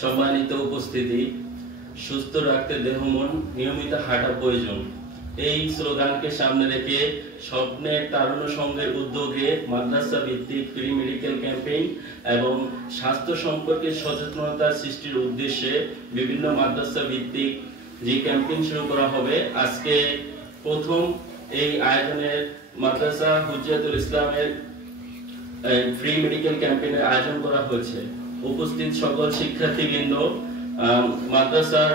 সম্মানিত উপস্থিতি, সুস্থ রাখতে দেহ মন নিয়মিত হাঁটা প্রয়োজন। এই স্লোগানকে সামনে রেখে স্বপ্নের তারুণ্য সংঘের উদ্যোগে মাদ্রাসা ভিত্তিক প্রি মেডিকেল ক্যাম্পেইন এবং স্বাস্থ্য সম্পর্কে সচেতনতা সৃষ্টির উদ্দেশ্যে বিভিন্ন মাদ্রাসা ভিত্তিক যে ক্যাম্পেইন শুরু করা হবে, আজকে প্রথম এই আয়োজনের মাদ্রাসা হুজ্জাতুল ইসলামের ফ্রি মেডিকেল ক্যাম্পেইনের আয়োজন করা হয়েছে। উপস্থিত সকল শিক্ষার্থীবৃন্দ, মাদ্রাসার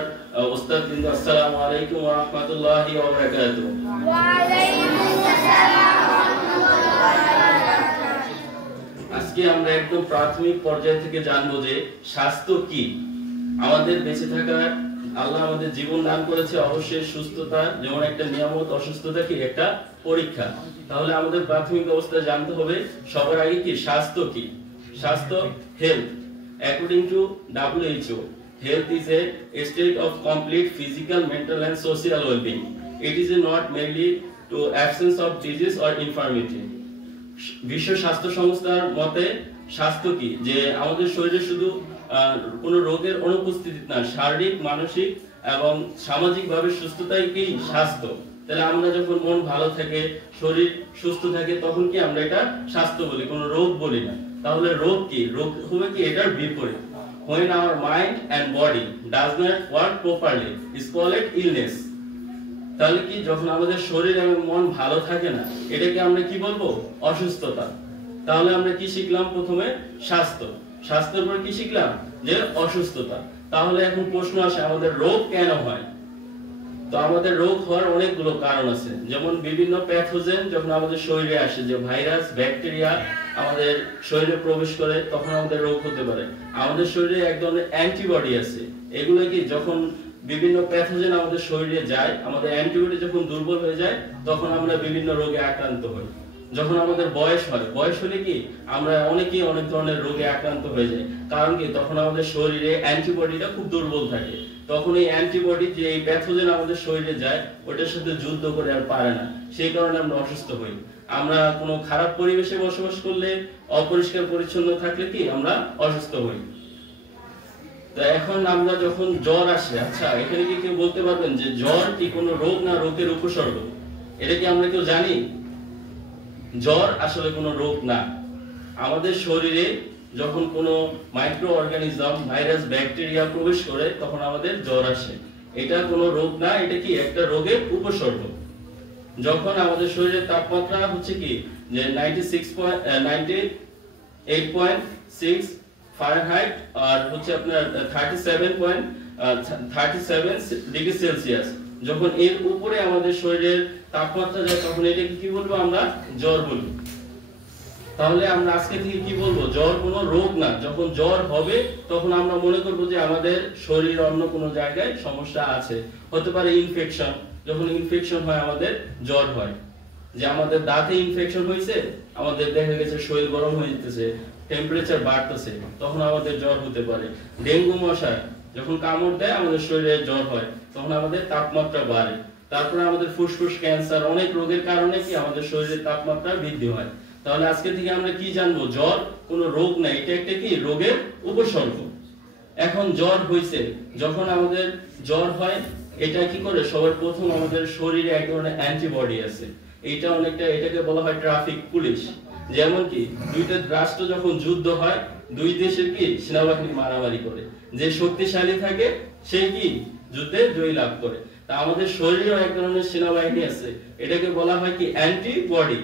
ওস্তাদবৃন্দ, আসসালামু আলাইকুম ওয়া রাহমাতুল্লাহি ওয়া বারাকাতুহু। ওয়া আলাইকুম আসসালাম ওয়া রাহমাতুল্লাহি ওয়া বারাকাতুহু। আজকে আমরা একদম প্রাথমিক পর্যায় থেকে জানবো যে স্বাস্থ্য কি। আমাদের বেঁচে থাকার আল্লাহ আমাদের জীবন দান করেছে, অবশ্যই সুস্থতা যেমন একটা নিয়ামত, অসুস্থতা কি একটা পরীক্ষা। তাহলে আমাদের প্রাথমিক অবস্থায় জানতে হবে সবার আগে কি স্বাস্থ্য কি। স্বাস্থ্য, health, according to WHO, health is a state of complete physical, mental and social well-being. It is not merely to absence of disease or infirmity. বিশ্ব স্বাস্থ্য সংস্থার মতে স্বাস্থ্য কি, যে আমাদের শরীরে শুধু কোনো রোগের অনুপস্থিতি না, শারীরিক, মানসিক এবং সামাজিকভাবে সুস্থতাই কি স্বাস্থ্য। তাহলে আমরা যখন মন ভালো থাকে, শরীর সুস্থ থাকে, তখন কি আমরা এটা স্বাস্থ্য বলি, কোনো রোগ বলি না। তাহলে রোগ কি? রোগ হবে কি এটার বিপরীত। When our mind and body does not work properly is called illness. তাহলে কি যখন আমাদের শরীর এবং মন ভালো থাকে না, এটাকে আমরা কি বলবো? অসুস্থতা। তাহলে আমরা কি শিখলাম? প্রথমে স্বাস্থ্য, স্বাস্থ্যের পর কি শিখলাম? যে অসুস্থতা। তাহলে এখন প্রশ্ন আসে, আমাদের রোগ কেন হয়? তো আমাদের রোগ হওয়ার অনেকগুলো কারণ আছে। যেমন বিভিন্ন প্যাথোজেন যখন আমাদের শরীরে আসে, যে ভাইরাস, ব্যাকটেরিয়া আমাদের শরীরে প্রবেশ করে, তখন আমাদের রোগ হতে পারে। আমাদের শরীরে এক ধরনের অ্যান্টিবডি আছে, এগুলো কি যখন বিভিন্ন প্যাথোজেন আমাদের শরীরে যায়, আমাদের অ্যান্টিবডি যখন দুর্বল হয়ে যায়, তখন আমরা বিভিন্ন রোগে আক্রান্ত হই। যখন আমাদের বয়স হয়, বয়স হলে কি আমরা অনেকেই অনেক ধরনের রোগে আক্রান্ত হয়ে যাই। কারণ কি? তখন আমাদের শরীরে অ্যান্টিবডিটা খুব দুর্বল থাকে। তখন এই অ্যান্টিবডি যে এই প্যাথোজেন আমাদের শরীরে যায়, ওটার সাথে যুদ্ধ করে আর পারে না, সেই কারণে আমরা অসুস্থ হই। আমরা কোনো খারাপ পরিবেশে বসবাস করলে, অপরিষ্কার পরিচ্ছন্ন থাকলে কি আমরা অসুস্থ হই। তো এখন আমরা যখন জ্বর আসে, আচ্ছা এখানে কি কেউ বলতে পারবেন যে জ্বর কি কোনো রোগ না রোগের উপসর্গ? এটা কি আমরা কেউ জানি? জ্বর আসলে কোনো রোগ না। আমাদের শরীরে যখন কোনো মাইক্রো অর্গানিজম, ভাইরাস, ব্যাকটেরিয়া প্রবেশ করে, তখন আমাদের জ্বর আসে। এটা কোনো রোগ না, এটা কি একটা রোগের উপসর্গ। যখন আমাদের শরীরের তাপমাত্রা হচ্ছে কি যে 98.6 ফারেনহাইট আর হচ্ছে আপনার 37 ডিগ্রি সেলসিয়াস, যখন এর উপরে আমাদের শরীরের তাপমাত্রা যায়, তখন এটাকে কি বলবো? আমরা জ্বর বলবো। তাহলে আমরা আজকে থেকে কি বলবো? জ্বর কোনো রোগ না। যখন জ্বর হবে, তখন আমরা মনে করবো যে আমাদের শরীর অন্য কোনো জায়গায় সমস্যা আছে। হতে পারে ইনফেকশন, যখন ইনফেকশন হয় আমাদের জ্বর হয়। যে আমাদের দাঁতে ইনফেকশন হয়েছে, আমাদের দেখা গেছে শরীর গরম হয়ে যেতেছে, টেম্পারেচার বাড়তেছে, তখন আমাদের জ্বর হতে পারে। ডেঙ্গু মশা যখন কামড় দেয়, আমাদের শরীরে জ্বর হয়, তখন আমাদের তাপমাত্রা বাড়ে। তারপরে আমাদের ফুসফুস ক্যান্সার, অনেক রোগের কারণে কি আমাদের শরীরের তাপমাত্রা বৃদ্ধি হয়। তাহলে আজকে থেকে আমরা কি জানবো? জ্বর কোনো রোগ না, এটা একটা কি রোগের উপসর্গ। এখন জ্বর হইছে, যখন আমাদের জ্বর হয়, এটা কি করে? সবার প্রথম আমাদের শরীরে এক ধরনের অ্যান্টিবডি আছে। এটা অনেকটা, এটাকে বলা হয় ট্রাফিক পুলিশ। যেমন কি দুইটা রাষ্ট্র যখন যুদ্ধ হয়, দুই দেশের কি সেনাবাহিনী মারামারি করে, যে শক্তিশালী থাকে সেই কি যুদ্ধে জয় লাভ করে। তা আমাদের শরীরেও এক ধরনের সেনাবাহিনী আছে, এটাকে বলা হয় কি অ্যান্টিবডি।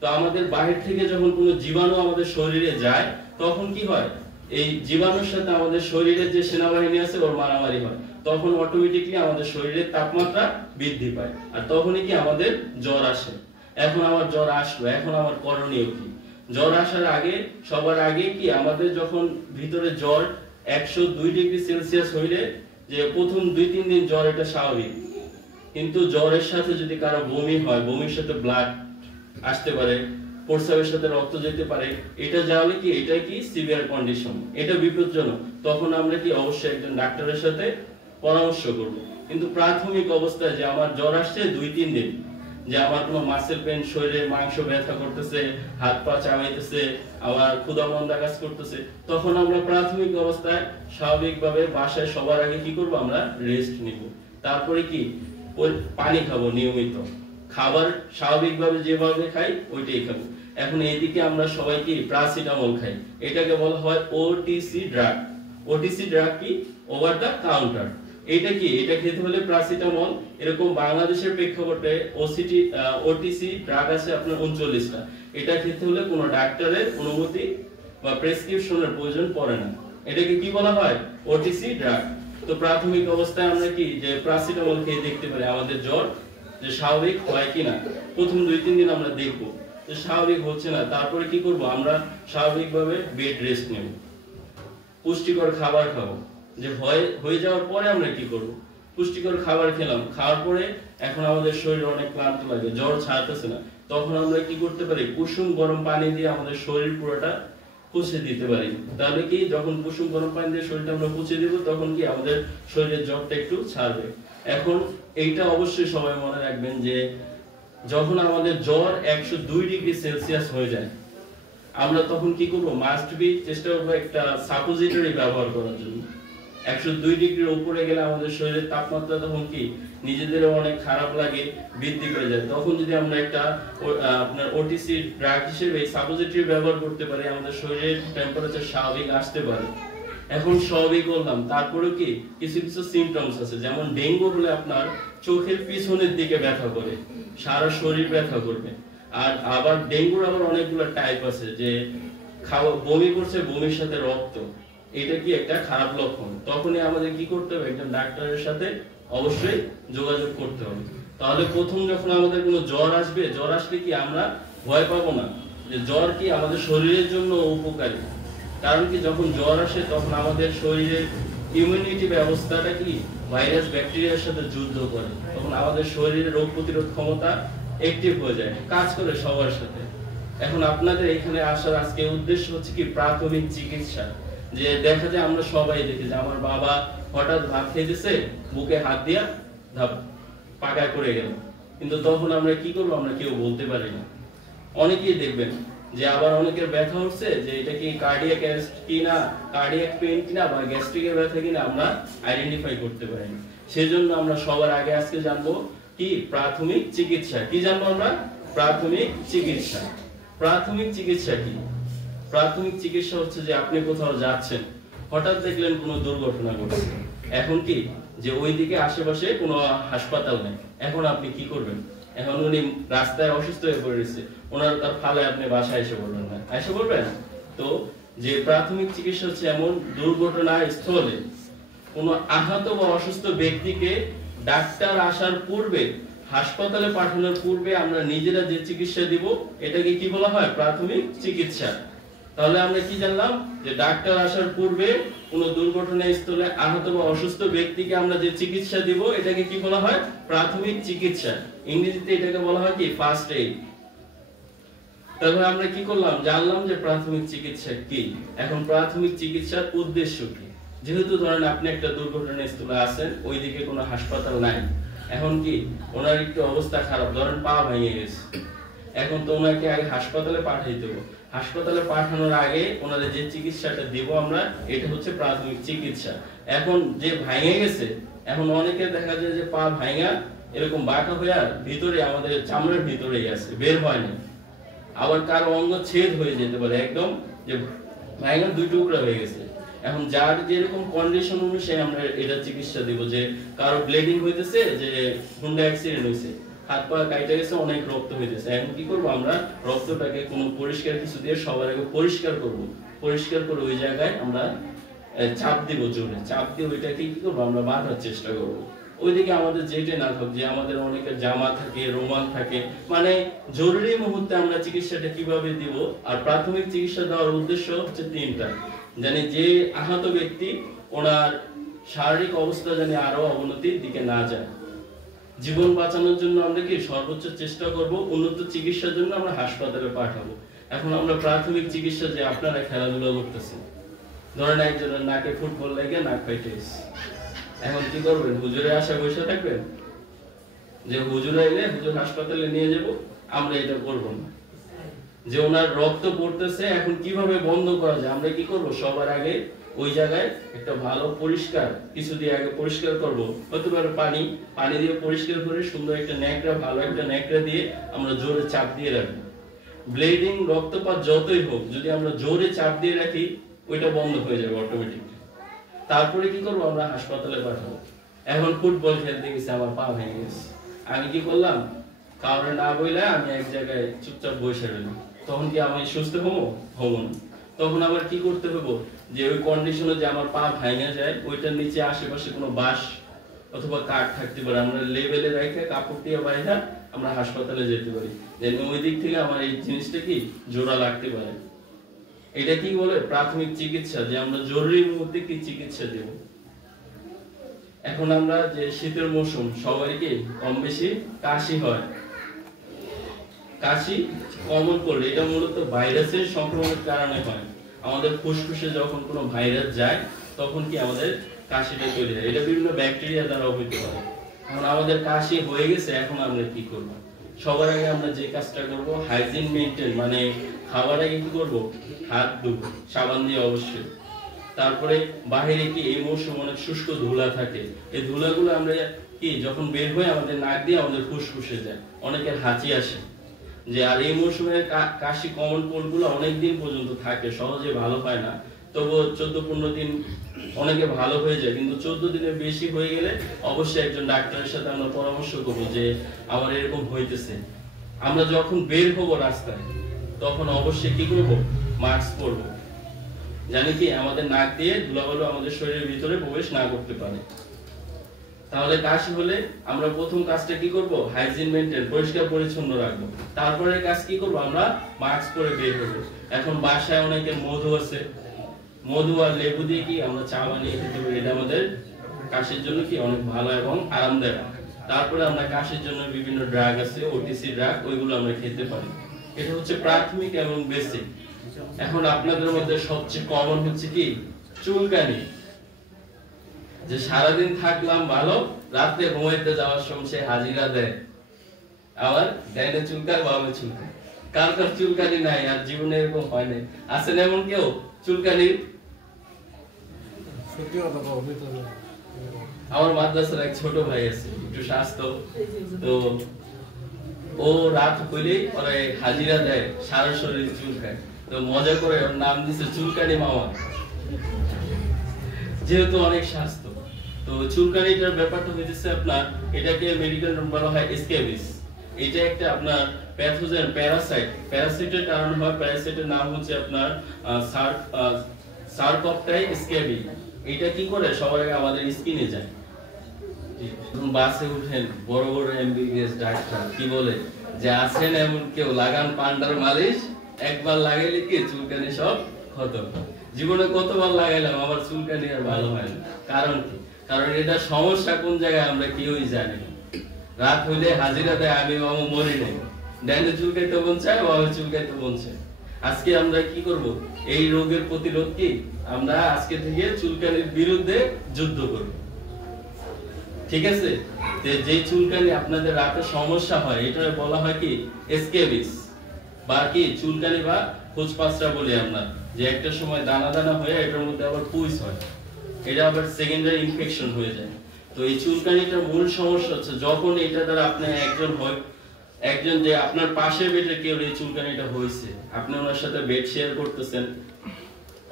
তো আমাদের বাহির থেকে যখন কোনো জীবাণু আমাদের শরীরে যায়, তখন কি হয়? এই জীবাণুর সাথে আমাদের শরীরের যে সেনাবাহিনী আছে ওর মারামারি হয়, তখন অটোমেটিকলি আমাদের শরীরের তাপমাত্রা বৃদ্ধি পায়, আর তখনই কি আমাদের জ্বর আসে। এখন আমার জ্বর আসলো, এখন আমার করণীয় কি? জ্বর আসার আগে, সবার আগে কি আমাদের যখন ভিতরে জ্বর 102 ডিগ্রি সেলসিয়াস হইলে, যে প্রথম 2-3 দিন জ্বর, এটা স্বাভাবিক। কিন্তু জ্বরের সাথে যদি কারো বমি হয়, বমির সাথে ব্লাড আসতে পারে, প্রস্রাবের সাথে রক্ত যেতে পারে, এটা যাওয়ালে কি এটা কি সিভিয়ার কন্ডিশন, এটা বিপজ্জনক। তখন আমরা কি অবশ্যই একজন ডাক্তারের সাথে পরামর্শ করব। কিন্তু প্রাথমিক অবস্থায় যে আমার জ্বর আসছে 2-3 দিন, যে আমার কোনো মাসেল পেন, শরীরে মাংস ব্যথা করতেছে, হাত পা চাবাইতেছে, আমার ক্ষুধা মন্দা কাজ করতেছে, তখন আমরা প্রাথমিক অবস্থায় স্বাভাবিকভাবে বাসায় সবার আগে কি করব, আমরা রেস্ট নিব। তারপরে কি ওই পানি খাবো, নিয়মিত খাবার স্বাভাবিকভাবে যেভাবে খাই ওইটাই খাবো। এখন এইদিকে আমরা সবাই কি প্যারাসিটামল খাই, এটাকে বলা হয় ওটিসি ড্রাগ। ওটিসি ড্রাগ কি, ওভার দা কাউন্টার। এটা কি, এটা খেতে হলে প্যারাসিটামল, এরকম বাংলাদেশের প্রেক্ষাপটে ওটিসি ড্রাগ আছে আপনার 39টা। এটা খেতে হলে কোনো ডাক্তারের অনুমতি বা প্রেসক্রিপশনের প্রয়োজন পড়ে না। এটাকে কি বলা হয়, ওটিসি ড্রাগ। তো প্রাথমিক অবস্থায় আমরা কি যে প্যারাসিটামল খেয়ে দেখতে পারি আমাদের জ্বর যে স্বাভাবিক হয় কিনা। প্রথম 2-3 দিন আমরা দেখবো যে স্বাভাবিক হচ্ছে না, তারপরে কি করব, আমরা স্বাভাবিকভাবে বেড রেস্ট নেব, পুষ্টিকর খাবার খাবো। যে হয়ে যাওয়ার পরে আমরা কি করব, পুষ্টিকর খাবার খেলাম, খাওয়ার পরে এখন আমাদের শরীর অনেক ক্লান্ত লাগে, জ্বর ছাড়তেছে না, তখন আমরা কি করতে পারি, কুসুম গরম পানি দিয়ে আমাদের শরীর পুরোটা পুছে দিতে পারি। তাহলে কি, যখন কুসুম গরম পানি দিয়ে শরীরটা আমরা পুছে দিব, তখন কি আমাদের শরীরের জ্বরটা একটু ছাড়বে। এখন এইটা অবশ্যই সবাই মনে রাখবেন যে যখন আমাদের জ্বর 102 ডিগ্রি সেলসিয়াস হয়ে যায়, আমরা তখন কি করব, মাস্ট বি চেষ্টা করব একটা সাপোজিটরি ব্যবহার করার জন্য। 102 ডিগ্রির উপরে গেলে আমাদের শরীরের তাপমাত্রা তখন কি নিজেদের অনেক খারাপ লাগে, বৃদ্ধি করে যায়। তখন যদি আমরা একটা আপনার ওটিসি ড্রাগ হিসেবে সাপোজিটরি ব্যবহার করতে পারি, আমাদের শরীরের টেম্পারেচার স্বাভাবিক আসতে পারে। এখন স্বাভাবিক বললাম, তারপরে কি কিছু কিছু সিমটমস আছে, যেমন ডেঙ্গু হলে আপনার চোখের পিছনের দিকে ব্যথা করে, সারা শরীর ব্যথা করবে। আর আবার ডেঙ্গুর আবার অনেকগুলো টাইপ আছে, যে বমি করছে, বমির সাথে রক্ত, এটা কি একটা খারাপ লক্ষণ। তখনই আমাদের কি করতে হবে, একজন ডাক্তারের সাথে অবশ্যই যোগাযোগ করতে হবে। তাহলে প্রথম যখন আমাদের কোনো জ্বর আসবে, জ্বর আসলে কি আমরা ভয় পাবো না, যে জ্বর কি আমাদের শরীরের জন্য উপকারী। কারণ কি, যখন জ্বর আসে তখন আমাদের শরীরের ইমিউনিটি ব্যবস্থাটা কি ভাইরাস ব্যাকটেরিয়ার সাথে যুদ্ধ করে, তখন আমাদের শরীরের রোগ প্রতিরোধ ক্ষমতা অ্যাক্টিভ হয়ে যায়, কাজ করে সবার সাথে। এখন আপনাদের এখানে আসার আজকে উদ্দেশ্য হচ্ছে কি প্রাথমিক চিকিৎসা। যে দেখা যায় আমরা সবাই দেখি যে আমার বাবা হঠাৎ ভাত খেয়েছে, বুকে হাত দিয়া পাকা করে গেল, কিন্তু তখন আমরা কি করবো, আমরা কেউ বলতে পারি না। অনেকেই দেখবেন যে আবার অনেকের ব্যথা হচ্ছে, যে এটা কি কার্ডিয়াক অ্যারেস্ট কিনা, কার্ডিয়াক পেইন কিনা বা গ্যাস্ট্রিকের ব্যথা কিনা আমরা আইডেন্টিফাই করতে পারি না। সেজন্য আমরা সবার আগে আজকে জানবো কি প্রাথমিক চিকিৎসা। কি জানবো আমরা, প্রাথমিক চিকিৎসা। প্রাথমিক চিকিৎসা কি? প্রাথমিক চিকিৎসা হচ্ছে যে আপনি কোথাও যাচ্ছেন, হঠাৎ দেখলেন কোনো দুর্ঘটনা ঘটছে, এখন কি যে ওইদিকে আশেপাশে কোনো হাসপাতাল নেই, এখন আপনি কি করবেন? এখন উনি রাস্তায় অসুস্থ হয়ে পড়েছে, ওনার তার ফালে আপনি বাসায় এসে বলবেন না, এসে বলবেন। তো যে প্রাথমিক চিকিৎসা হচ্ছে এমন দুর্ঘটনা স্থলে কোনো আহত বা অসুস্থ ব্যক্তিকে ডাক্তার আসার পূর্বে, হাসপাতালে পাঠানোর পূর্বে আমরা নিজেরা যে চিকিৎসা দিব, এটাকে কি বলা হয়, প্রাথমিক চিকিৎসা। তাহলে আমরা কি জানলাম, যে ডাক্তার আসার পূর্বে কোনো দুর্ঘটনা স্থলে আহত বা অসুস্থ ব্যক্তিকে আমরা যে চিকিৎসা দিব, এটাকে কি বলা হয়, প্রাথমিক চিকিৎসা। ইংরেজিতে এটাকে বলা হয় কি, ফার্স্ট এইড। তাহলে আমরা কি করলাম, জানলাম যে প্রাথমিক চিকিৎসা কি। এখন প্রাথমিক চিকিৎসার উদ্দেশ্য কি? যেহেতু ধরেন আপনি একটা দুর্ঘটনা স্থলে আছেন, ওইদিকে কোনো হাসপাতাল নাই, এখন কি ওনার একটু অবস্থা খারাপ, ধরেন পা ভেঙে গেছে, এখন তো ওনাকে আগে হাসপাতালে পাঠাইতে হবে। হাসপাতালে পাঠানোর আগে ওনাদের যে চিকিৎসাটা দিব আমরা, এটা হচ্ছে প্রাথমিক চিকিৎসা। এখন যে ভেঙে গেছে, এখন অনেকে দেখা যায় যে পা ভাঙা এরকম বাঁকা হয়ে ভিতরে আমাদের চামড়ার ভিতরেই আছে, বের হয় না। আবার কারো অঙ্গ ছেদ হয়ে যেতে পারে, একদম যে ভাঙা 2 টুকরা হয়ে গেছে। এখন যার যেরকম কন্ডিশন অনুসারে আমরা এটা চিকিৎসা দিব। যে কারো ব্লিডিং হইতেছে, যে হুন্ডা অ্যাক্সিডেন্ট হয়েছে, হাত পা কাইটা গেছে, অনেক রক্ত হইতেছে, এখন কি করব, আমরা রক্তটাকে কোনো পরিষ্কার কিছু দিয়ে সবার আগে পরিষ্কার করব। পরিষ্কার করে ওই জায়গায় আমরা চাপ দিব, জোরে চাপ দিয়ে ওইটাকে কি করব, আমরা বাঁধার চেষ্টা করব। ওইদিকে আমাদের যেটা না থাক, যে আমাদের অনেকের জামা থাকে, রুমাল থাকে, মানে জরুরি মুহূর্তে আমরা চিকিৎসাটা কিভাবে দিব। আর প্রাথমিক চিকিৎসা দেওয়ার উদ্দেশ্য হচ্ছে 3টা। জানি যে আহত ব্যক্তি, ওনার শারীরিক অবস্থা জানি আরো অবনতির দিকে না যায়, জীবন বাঁচানোর জন্য আমরা কি সর্বোচ্চ চেষ্টা করব, উন্নত চিকিৎসার জন্য আমরা হাসপাতালে পাঠাবো। এখন আমরা প্রাথমিক চিকিৎসা, যে আপনারা খেলাধুলা করতেছেন, ধরেন একজনের নাকে ফুটবল লেগে নাক ফাইটে গেছে, এখন কি করবেন, হুজুরের আশায় বসে থাকবেন? যে হুজুর আইলে হুজুর হাসপাতালে নিয়ে যাব, আমরা এটা করব না। যে ওনার রক্ত পড়তেছে এখন কিভাবে বন্ধ করা যায়, আমরা কি করব, সবার আগে ওই জায়গায় একটা ভালো পরিষ্কার কিছু দিয়ে আগে পরিষ্কার করব, হতে পারে পানি দিয়ে পরিষ্কার করে সুন্দর একটা ন্যাকড়া, ভালো একটা ন্যাকড়া দিয়ে আমরা জোরে চাপ দিয়ে রাখবো। ব্লিডিং রক্তপাত যতই হোক, যদি আমরা জোরে চাপ দিয়ে রাখি ওইটা বন্ধ হয়ে যাবে অটোমেটিকলি। তারপরে কি করব, আমরা হাসপাতালে পাঠাবো। এখন ফুটবল খেলতে গেছে, আমার পা ভেঙে গেছে, আমি কি করলাম, কাউরে না বইলা আমি এক জায়গায় চুপচাপ বসে রইলাম, তখন কি আমি সুস্থ হবো না। তখন আবার কি করতে হবে, যে ওই কন্ডিশনে যে আমার পা ভাঙা যায়, ওইটার নিচে আশেপাশে কোনো বাঁশ অথবা কাঠ থাকতে পারে, আমরা লেভেলে রেখে কাপড় দিয়ে বাইরে আমরা হাসপাতালে যেতে পারি। দেন ওই দিক থেকে আমার এই জিনিসটা কি জোড়া লাগতে পারে। এটা কি বলে প্রাথমিক চিকিৎসা, যে আমরা জরুরি মুহূর্তে কি চিকিৎসা দেব। এখন আমরা যে শীতের মৌসুম, সবারই কি কম বেশি কাশি হয়। কাশি কমন করলে এটা মূলত ভাইরাসের সংক্রমণের কারণে হয়। আমাদের ফুসফুসে যখন কোনো ভাইরাস যায় তখন কি আমাদের কাশিটা তৈরি হয়, এটা বিভিন্ন ব্যাকটেরিয়া দ্বারা হতে পারে। এখন আমাদের কাশি হয়ে গেছে, এখন আমরা কি করব, সবার আগে আমরা যে কাজটা করব, হাইজিন মেইনটেইন, মানে খাবার আগে কি করব, হাত ধুবো সাবান দিয়ে অবশ্যই। তারপরে বাহিরে কি এই মৌসুম অনেক শুষ্ক ধুলা থাকে, এই ধুলাগুলো আমরা কি যখন বের হয়ে আমাদের নাক দিয়ে আমাদের ফুসফুসে যায়, অনেকের হাঁচি আসে। যে আর এই মৌসুমে কাশি কমন কোল্ড গুলো অনেক দিন পর্যন্ত থাকে, সহজে ভালো হয় না। তবু 14-15 দিন অনেকে ভালো হয়ে যায়, কিন্তু 14 দিনের বেশি হয়ে গেলে অবশ্যই একজন ডাক্তারের সাথে আমরা পরামর্শ করবো যে আমার এরকম হইতেছে। আমরা যখন বের হব রাস্তায় তখন অবশ্যই কি করব, মাস্ক পরবো, জানি কি আমাদের নাক দিয়ে ধুলাবালু আমাদের শরীরের ভিতরে প্রবেশ না করতে পারে। তাহলে কাশি হলে আমরা প্রথম কাজটা কি করব, হাইজিন মেইনটেইন, পরিষ্কার পরিচ্ছন্ন রাখবো। তারপরে কাজ কি করব, আমরা মাস্ক পরে বের হবো। এখন বাসায় অনেকের মধু আছে, মধু আর লেবু দিয়ে কি আমরা চা বানিয়ে খেতে পারি, এটা আমাদের কাশির জন্য কি অনেক ভালো এবং আরামদায়ক। তারপরে আমরা কাশির জন্য বিভিন্ন ড্রাগ আছে, ওটিসি ড্রাগ, ওইগুলো আমরা খেতে পারি। এটা হচ্ছে প্রাথমিক এবং বেসিক। এখন আপনাদের মধ্যে সবচেয়ে কমন হচ্ছে কি চুলকানি, যে সারাদিন থাকলাম ভালো, রাতে ঘুমাইতে যাওয়ার সময় সে হাজিরা দেয়, আবার ডাইনে চুলকায় বামে চুলকায়। কার কার চুলকানি নাই আর জীবনে এরকম হয় নাই, আছেন এমন কেউ চুলকানি? আমার মাদ্রাসার এক ছোট ভাই আছে, একটু স্বাস্থ্য, তো ও রাত হইলেই পরে হাজিরা দেয়, সারা শরীর চুলকায়, তো মজা করে ওর নাম দিছে চুলকানি মামা, যেহেতু অনেক স্বাস্থ্য। তো চুলকানিটার ব্যাপারটা হইতেছে আপনার, এটাকে মেডিকেল টার্ম বলা হয় স্ক্যাবিস। এটা একটা আপনার প্যাথোজেন প্যারাসাইট, প্যারাসাইটের কারণে হয়। প্যারাসাইটের নাম হচ্ছে আপনার সারকপ্টাই স্ক্যাবি। এটা কি করে, সবার আগে আমাদের স্কিনে যায়। বাসে উঠেন, বড় বড় এমবিবিএস ডাক্তার কি বলে যে আছেন এমন কেউ, লাগান পান্ডার মালিশ, একবার লাগাইলে কি চুলকানি সব খতম। জীবনে কতবার লাগাইলাম, আমার চুলকানি আর ভালো হয় না। কারণ কি, কারণ এটা সমস্যা কোন জায়গায় আমরা কেউই জানি না। রাত হইলে হাজিরা দেয়, আমি মামু মরি নাই, ডাইনে চুলকাইতে মন চায়, বামে চুলকাইতে মন চায়। আজকে আমরা কি করব, এই রোগের প্রতিরোধ কি, আমরা আজকে থেকে চুলকানির বিরুদ্ধে যুদ্ধ করব, ঠিক আছে? যে চুলকানি আপনাদের রাতে সমস্যা হয়, এটা বলা হয় কি স্ক্যাবিস, বা কি চুলকানি বা খোঁজপাঁচড়া বলি আমরা, যে একটা সময় দানা দানা হয়ে এটার মধ্যে আবার পুঁজ হয়, এটা আবার সেকেন্ডারি ইনফেকশন হয়ে যায়। তো এই চুলকানিটার মূল সমস্যা হচ্ছে যখন এটা দ্বারা আপনি একজন যে আপনার পাশে বেডে কেউ এই চুলকানিটা হয়েছে, আপনি ওনার সাথে বেড শেয়ার করতেছেন,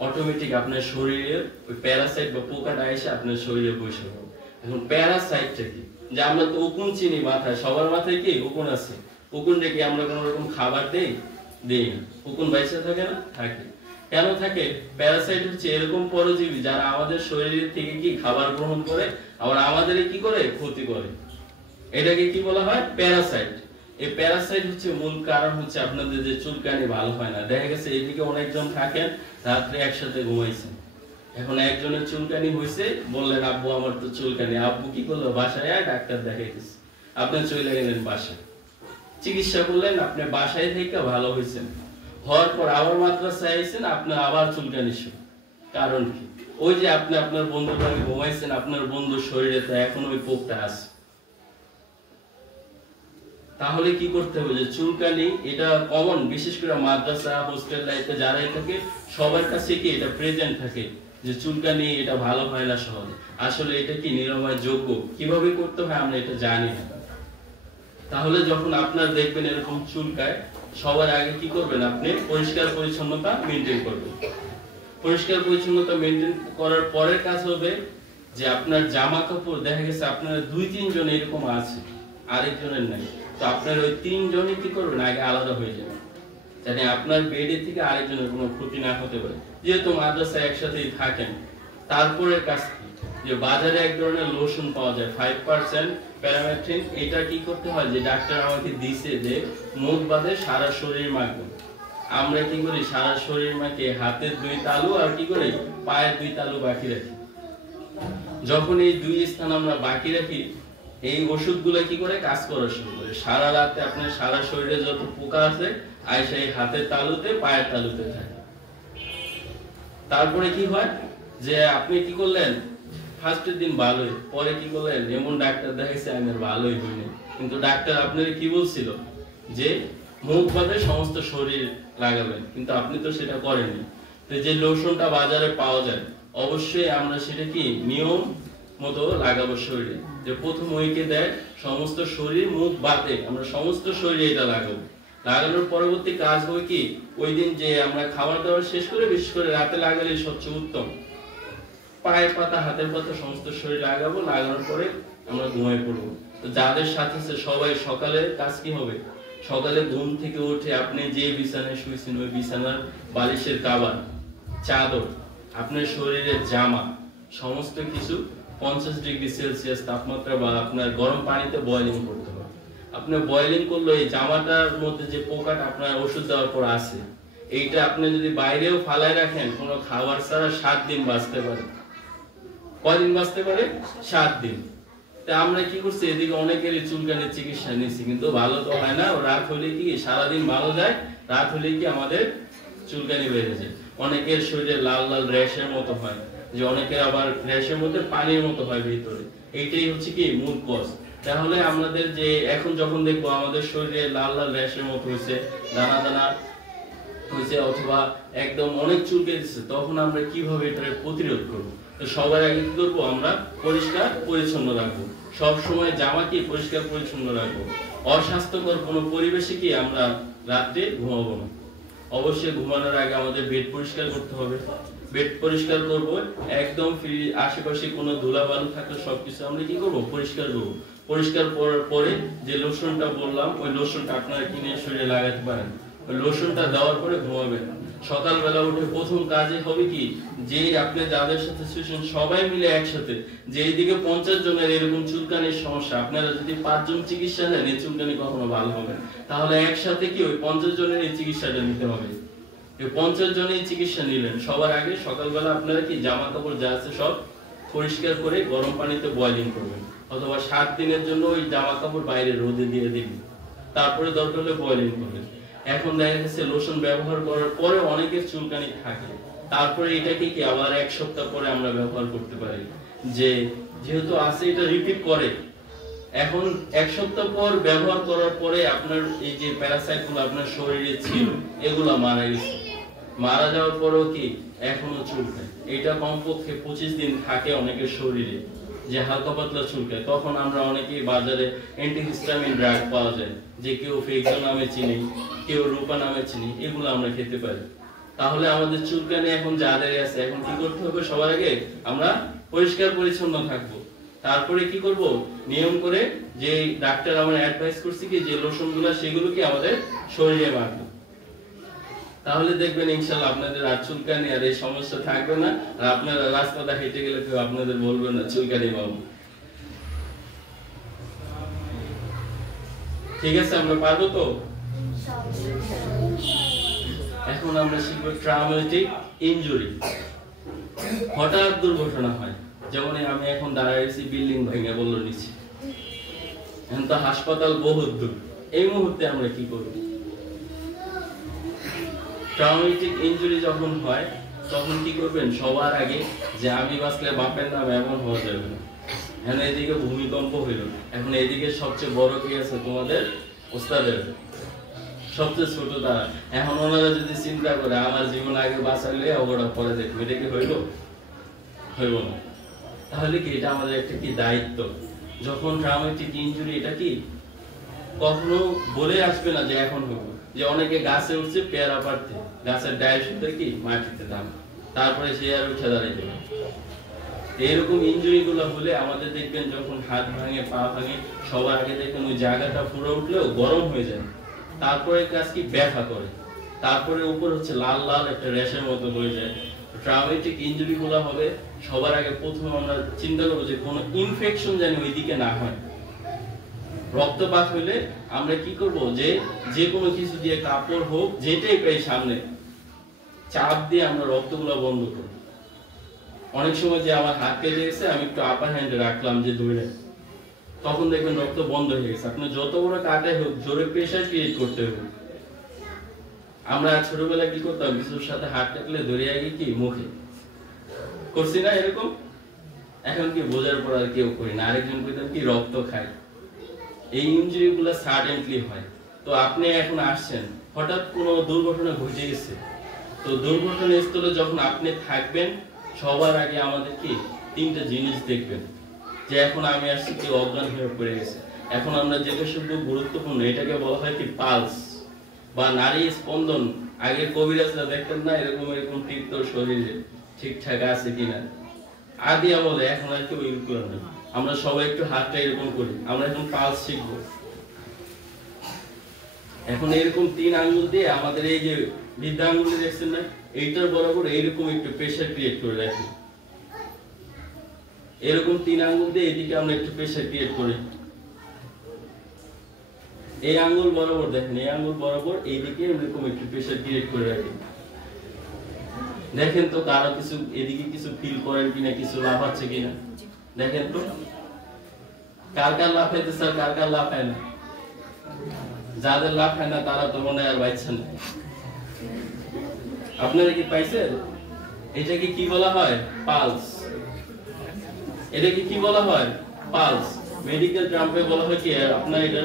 অটোমেটিক আপনার শরীরে ওই প্যারাসাইট বা পোকাটা এসে আপনার শরীরে বসে যাবে। এখন প্যারাসাইটটা কি, যে আমরা তো উকুন চিনি মাথায়, সবার মাথায় কি উকুন আছে, উকুনটা কি আমরা কোনো রকম খাবার দেই না, উকুন বাইসে থাকে না, থাকে। কেন থাকে, প্যারাসাইট হচ্ছে এরকম পরজীবী যারা আমাদের শরীর থেকে কি খাবার গ্রহণ করে, আবার আমাদের কি করে, ক্ষতি করে। এটাকে কি বলা হয়, প্যারাসাইট। এই প্যারাসাইট হচ্ছে মূল কারণ হচ্ছে আপনাদের যে চুলকানি ভালো হয় না। দেখা গেছে এদিকে অনেকজন থাকেন, রাত্রে একসাথে ঘুমাইছেন, এখন একজনের চুলকানি হয়েছে, বললেন আব্বু আমার তো চুলকানি, আব্বু কি করলো, বাসায় ডাক্তার দেখাইতেছে, আপনি চলে গেলেন বাসায়, চিকিৎসা করলেন, আপনি বাসায় থেকে ভালো হয়েছেন, হওয়ার পর আবার মাদ্রাসায় আইছেন, আপনার আবার চুলকানি শুরু। কারণ কি, ওই যে আপনি আপনার বন্ধুর বাড়ি ঘুমাইছেন, আপনার বন্ধুর শরীরে তো এখন ওই পোকটা আছে, তাহলে কি করতে হবে, যে চুলকানি এটা কমন, বিশেষ করে মাদ্রাসা হোস্টেল লাইফে যারাই থাকে সবার কাছে কি এটা প্রেজেন্ট থাকে যে চুলকানি এটা ভালো হয় না সহজে। আসলে এটা কি নিরাময় যোগ্য, কিভাবে করতে হয় আমরা এটা জানি না। তাহলে যখন আপনার দেখবেন এরকম চুলকায়, সবার আগে কি করবেন, আপনি পরিষ্কার পরিচ্ছন্নতা মেনটেন করবেন। পরিষ্কার পরিচ্ছন্নতা মেনটেন করার পরের কাজ হবে যে আপনার জামা কাপড়, দেখা গেছে আপনার 2-3 জন এরকম আছে, আরেকজনের নাই, তো আপনার ওই 3 জনই কি করবেন, আগে আলাদা হয়ে যাবেন, যাতে আপনার বেডে থেকে আরেকজনের কোনো ক্ষতি না হতে পারে। যেহেতু মাদ্রাসায় একসাথেই থাকেন, তারপরে কাজ কি, যে বাজারে এক ধরনের লোশন পাওয়া যায় 5% প্যারামেথ্রিন, এটা কি করতে হয়, যে ডাক্তার আমাকে দিয়েছে যে মুখ বাদে সারা শরীর মাখবো। আমরা কি করি, সারা শরীর মাখে হাতের 2 তালু আর কি করি, পায়ের 2 তালু বাকি রাখি। যখন এই 2 স্থান আমরা বাকি রাখি, এই ওষুধগুলো কি করে কাজ করা শুরু করে, সারা রাতে আপনার সারা শরীরে যত পোকা আছে আইসা এই হাতের তালুতে পায়ের তালুতে থাকে। তারপরে কি হয়, যে আপনি কি করলেন, ফার্স্টের দিন ভালোই, পরে কি করলেন, এমন ডাক্তার দেখাইছে আমার ভালোই হয়নি, কিন্তু ডাক্তার আপনাকে কি বলছিল যে মুখ বাদে সমস্ত শরীর লাগাবেন, কিন্তু আপনি তো সেটা করেননি। তো যে লোশনটা বাজারে পাওয়া যায়, অবশ্যই আমরা সেটা কি নিয়ম মতো লাগাবো শরীরে, যে প্রথম উইকে দেয় সমস্ত শরীর, মুখ বাদে আমরা সমস্ত শরীরে এটা লাগাবো। লাগানোর পরবর্তী কাজ হবে কি, ওই দিন যে আমরা খাবার দাবার শেষ করে, বিশেষ করে রাতে লাগালে সবচেয়ে উত্তম, পায়ের পাতা হাতের পাতা সমস্ত শরীর লাগাবো, লাগানোর পরে আমরা ঘুমিয়ে পড়বো। তো যাদের সাথে সবাই সকালে কাজ কি হবে, সকালে ঘুম থেকে উঠে আপনি যে বিছানায় শুয়েছেন ওই বিছানার বালিশের কভার, চাদর, আপনার শরীরের জামা সমস্ত কিছু 50 ডিগ্রি সেলসিয়াস তাপমাত্রা বা আপনার গরম পানিতে বয়লিং করতে হবে। আপনি বয়লিং করলে এই জামাটার মধ্যে যে পোকাটা আপনার ওষুধ দেওয়ার পর আছে, এইটা আপনি যদি বাইরেও ফালায় রাখেন কোনো খাবার ছাড়া 7 দিন বাঁচতে পারে। কয়দিন বাঁচতে পারে? 7 দিন। তা আমরা কি করছি, এদিকে অনেকেরই চুলকানির চিকিৎসা নিচ্ছি, কিন্তু ভালো তো হয় না। রাত হলে কি সারাদিন ভালো যায়, রাত হলে কি আমাদের চুলকানি বেড়ে যায়। অনেকের শরীরে লাল লাল র্যাশের মতো হয়, যে অনেকের আবার র্যাশের মধ্যে পানির মতো হয় ভিতরে। এইটাই হচ্ছে কি মূল কজ। তাহলে আমাদের যে এখন যখন দেখবো আমাদের শরীরে লাল লাল র্যাশের মতো হয়েছে, দানা দানা হয়েছে, অথবা একদম অনেক চুলকে দিচ্ছে, তখন আমরা কিভাবে এটা প্রতিরোধ করবো? তো সবার আগে কি করবো, আমরা পরিষ্কার পরিচ্ছন্ন রাখবো। সব সময় জামা কি পরিষ্কার পরিচ্ছন্ন রাখবো। অস্বাস্থ্যকর কোনো পরিবেশে কি আমরা রাতে ঘুমাবো না। অবশ্যই ঘুমানোর আগে আমাদের বেড পরিষ্কার করতে হবে। বেড পরিষ্কার করব, একদম ফ্রি, আশেপাশে কোনো ধুলাবালু থাকলে সবকিছু আমরা কি করব, পরিষ্কার করব। পরিষ্কার করার পরে যে লোশনটা বললাম, ওই লোশনটা আপনারা কিনে শরীরে লাগাতে পারেন। ওই লোশনটা দেওয়ার পরে ঘুমাবেন। সকালবেলা উঠে প্রথম কাজে হবে কি, যে আপনি যাদের সাথে শুয়েছেন সবাই মিলে একসাথে, যে এইদিকে 50 জনের এরকম চুলকানির সমস্যা, আপনারা যদি 5 জন চিকিৎসা নেন এই চুলকানি কখনো ভালো হবে না। তাহলে একসাথে কি ওই 50 জনের এই চিকিৎসাটা নিতে হবে। এই 50 জনের চিকিৎসা নিলেন, সবার আগে সকালবেলা আপনারা কি জামা কাপড় যা আছে সব পরিষ্কার করে গরম পানিতে বয়লিং করবেন, অথবা 7 দিনের জন্য ওই জামা কাপড় বাইরে রোদে দিয়ে দিবেন, তারপরে দরকার হলে বয়লিং করবেন। এখন দেখা যাচ্ছে লোশন ব্যবহার করার পরে অনেকের চুলকানি থাকে, তারপরে এটাকে কি আবার 1 সপ্তাহ পরে আমরা ব্যবহার করতে পারি, যে যেহেতু আছে এটা রিপিট করে। এখন 1 সপ্তাহ পর ব্যবহার করার পরে আপনার এই যে প্যারাসাইটগুলো আপনার শরীরে ছিল এগুলো মারা গেছে, মারা যাওয়ার পরেও কি এখনো চুলকায়। এটা কমপক্ষে 25 দিন থাকে অনেকের শরীরে, যে হালকা পাতলা চুলকায়। তখন আমরা অনেকেই বাজারে অ্যান্টিহিস্টামিন ড্রাগ পাওয়া যায়, যে কেউ ফেক্সো নামে চিনি, কেউ রূপা নামে চিনি, এগুলো আমরা খেতে পারি। তাহলে আমাদের চুলকানি এখন যাদের আছে, এখন কি করতে হবে, সবার আগে আমরা পরিষ্কার পরিচ্ছন্ন থাকবো। তারপরে কি করব, নিয়ম করে যে ডাক্তার আমরা অ্যাডভাইস করছি কি যে লোশনগুলো, সেগুলো কি আমাদের শরীরে মাখবো। তাহলে দেখবেন ইনশাআল্লাহ আপনাদের আর চুলকানি আর এই সমস্যা থাকবে না। আর আপনারা রাস্তাটা হেঁটে গেলে কেউ আপনাদের বলবে না চুলকানি বাবু। ঠিক আছে, আমরা পারবো তো? এখন আমরা শিখব ট্রমাটিক ইনজুরি। হঠাৎ দুর্ঘটনা হয়, যেমন আমি এখন দাঁড়াইছি, বিল্ডিং ভেঙে বললো নিচে, এখন তো হাসপাতাল বহুত দূর, এই মুহূর্তে আমরা কি করব? ট্রমাটিক ইনজুরি যখন হয় তখন কি করবেন, সবার আগে যে আমি বাঁচলে বাপের নাম এমন হওয়া যাবে না। এখন এদিকে ভূমিকম্প হইল, এখন এদিকে সবচেয়ে বড় কি আছে, তোমাদের ওস্তাদের সবচেয়ে ছোট তারা। এখন ওনারা যদি চিন্তা করে আমার জীবন আগে বাঁচালে ওরা পরে দেখবে, এটা কি হইল? হইব না। তাহলে কি এটা আমাদের একটা কি দায়িত্ব? যখন ট্রমাটিক ইনজুরি, এটা কি কখনো বলে আসবে না যে এখন হইব। যে অনেকে গাছে উঠছে পেয়ারা পাড়তে, গাছের ডায়ের সাথে কি মাটিতে দাম, তারপরে সে আর উঠে দাঁড়াইতে না। এরকম ইনজুরি গুলো হলে আমাদের দেখবেন যখন হাত ভাঙে, পা ভাঙে, সবার আগে দেখবেন ওই জায়গাটা পুরো উঠলেও গরম হয়ে যায়, তারপরে কাজ কি ব্যথা করে, তারপরে উপর হচ্ছে লাল লাল একটা র্যাশের মতো হয়ে যায়। ট্রমাটিক ইনজুরি গুলো হবে সবার আগে প্রথমে আমরা চিন্তা করবো যে কোনো ইনফেকশন যেন ওইদিকে না হয়। রক্তপাত হইলে আমরা কি করব, যে কোনো কিছু দিয়ে, কাপড় হোক যেটাই পাই সামনে, চাপ দিয়ে আমরা রক্তগুলো বন্ধ করব। অনেক সময় যে আমার হাত কেটে গেছে, আমি একটু আপার হ্যান্ডে রাখলাম যে ধরে, তখন দেখবেন রক্ত বন্ধ হয়ে গেছে। আপনি যত বড় কাটাই হোক, জোরে প্রেসার ক্রিয়েট করতে হবে। আমরা ছোটবেলায় কি করতাম, কিছুর সাথে হাত কাটলে ধরে আগে কি মুখে করছি না এরকম? এখন কি বোঝার পর আর কেউ করি না। আরেকজন কইতাম কি রক্ত খায়। এই ইনজুরি গুলো সাডেনলি হয়। তো আপনি এখন আসছেন, হঠাৎ কোনো দুর্ঘটনা ঘটে গেছে, তো দুর্ঘটনাস্থলে যখন আপনি থাকবেন, সবার আগে আমাদের কি তিনটা জিনিস দেখবেন। যে এখন আমি আসছি, কি অজ্ঞান হয়ে পড়ে গেছে, এখন আমরা যেটা শুধু গুরুত্বপূর্ণ, এটাকে বলা হয় কি পালস বা নারী স্পন্দন। আগের কবিরাজরা দেখতেন না এরকম এরকম তীর্থ শরীরে ঠিকঠাক আছে কিনা, আদি আমলে, এখন আর কেউ ইউজ করে না। আমরা সবাই একটু হাতটা এরকম করি, আমরা এখন পালস শিখবো। এখন এরকম 3 আঙ্গুল দিয়ে আমাদের এই যে বৃদ্ধা আঙ্গুল দেখছেন না, এইটার বরাবর এইরকম একটু প্রেসার ক্রিয়েট করে রাখি। এরকম 3 আঙ্গুল দিয়ে এদিকে আমরা একটু প্রেসার ক্রিয়েট করি। এই আঙ্গুল বরাবর দেখেন, এই আঙ্গুল বরাবর এইদিকে এরকম একটু প্রেসার ক্রিয়েট করে রাখি। দেখেন তো কারো কিছু এদিকে কিছু ফিল করেন কিনা, কিছু লাভ আছে কিনা দেখেন তো। কার কার লাভ হইতে স্যার, কার কার লাভ হয় না? যাদের লাভ হয় না তারা তো মনে আর পাইছেন না। আপনারা কি পাইছেন? এটাকে কি বলা হয়? পালস। এটাকে কি বলা হয়? পালস। মেডিকেল টার্মে বলা হয় কি, আপনার এটা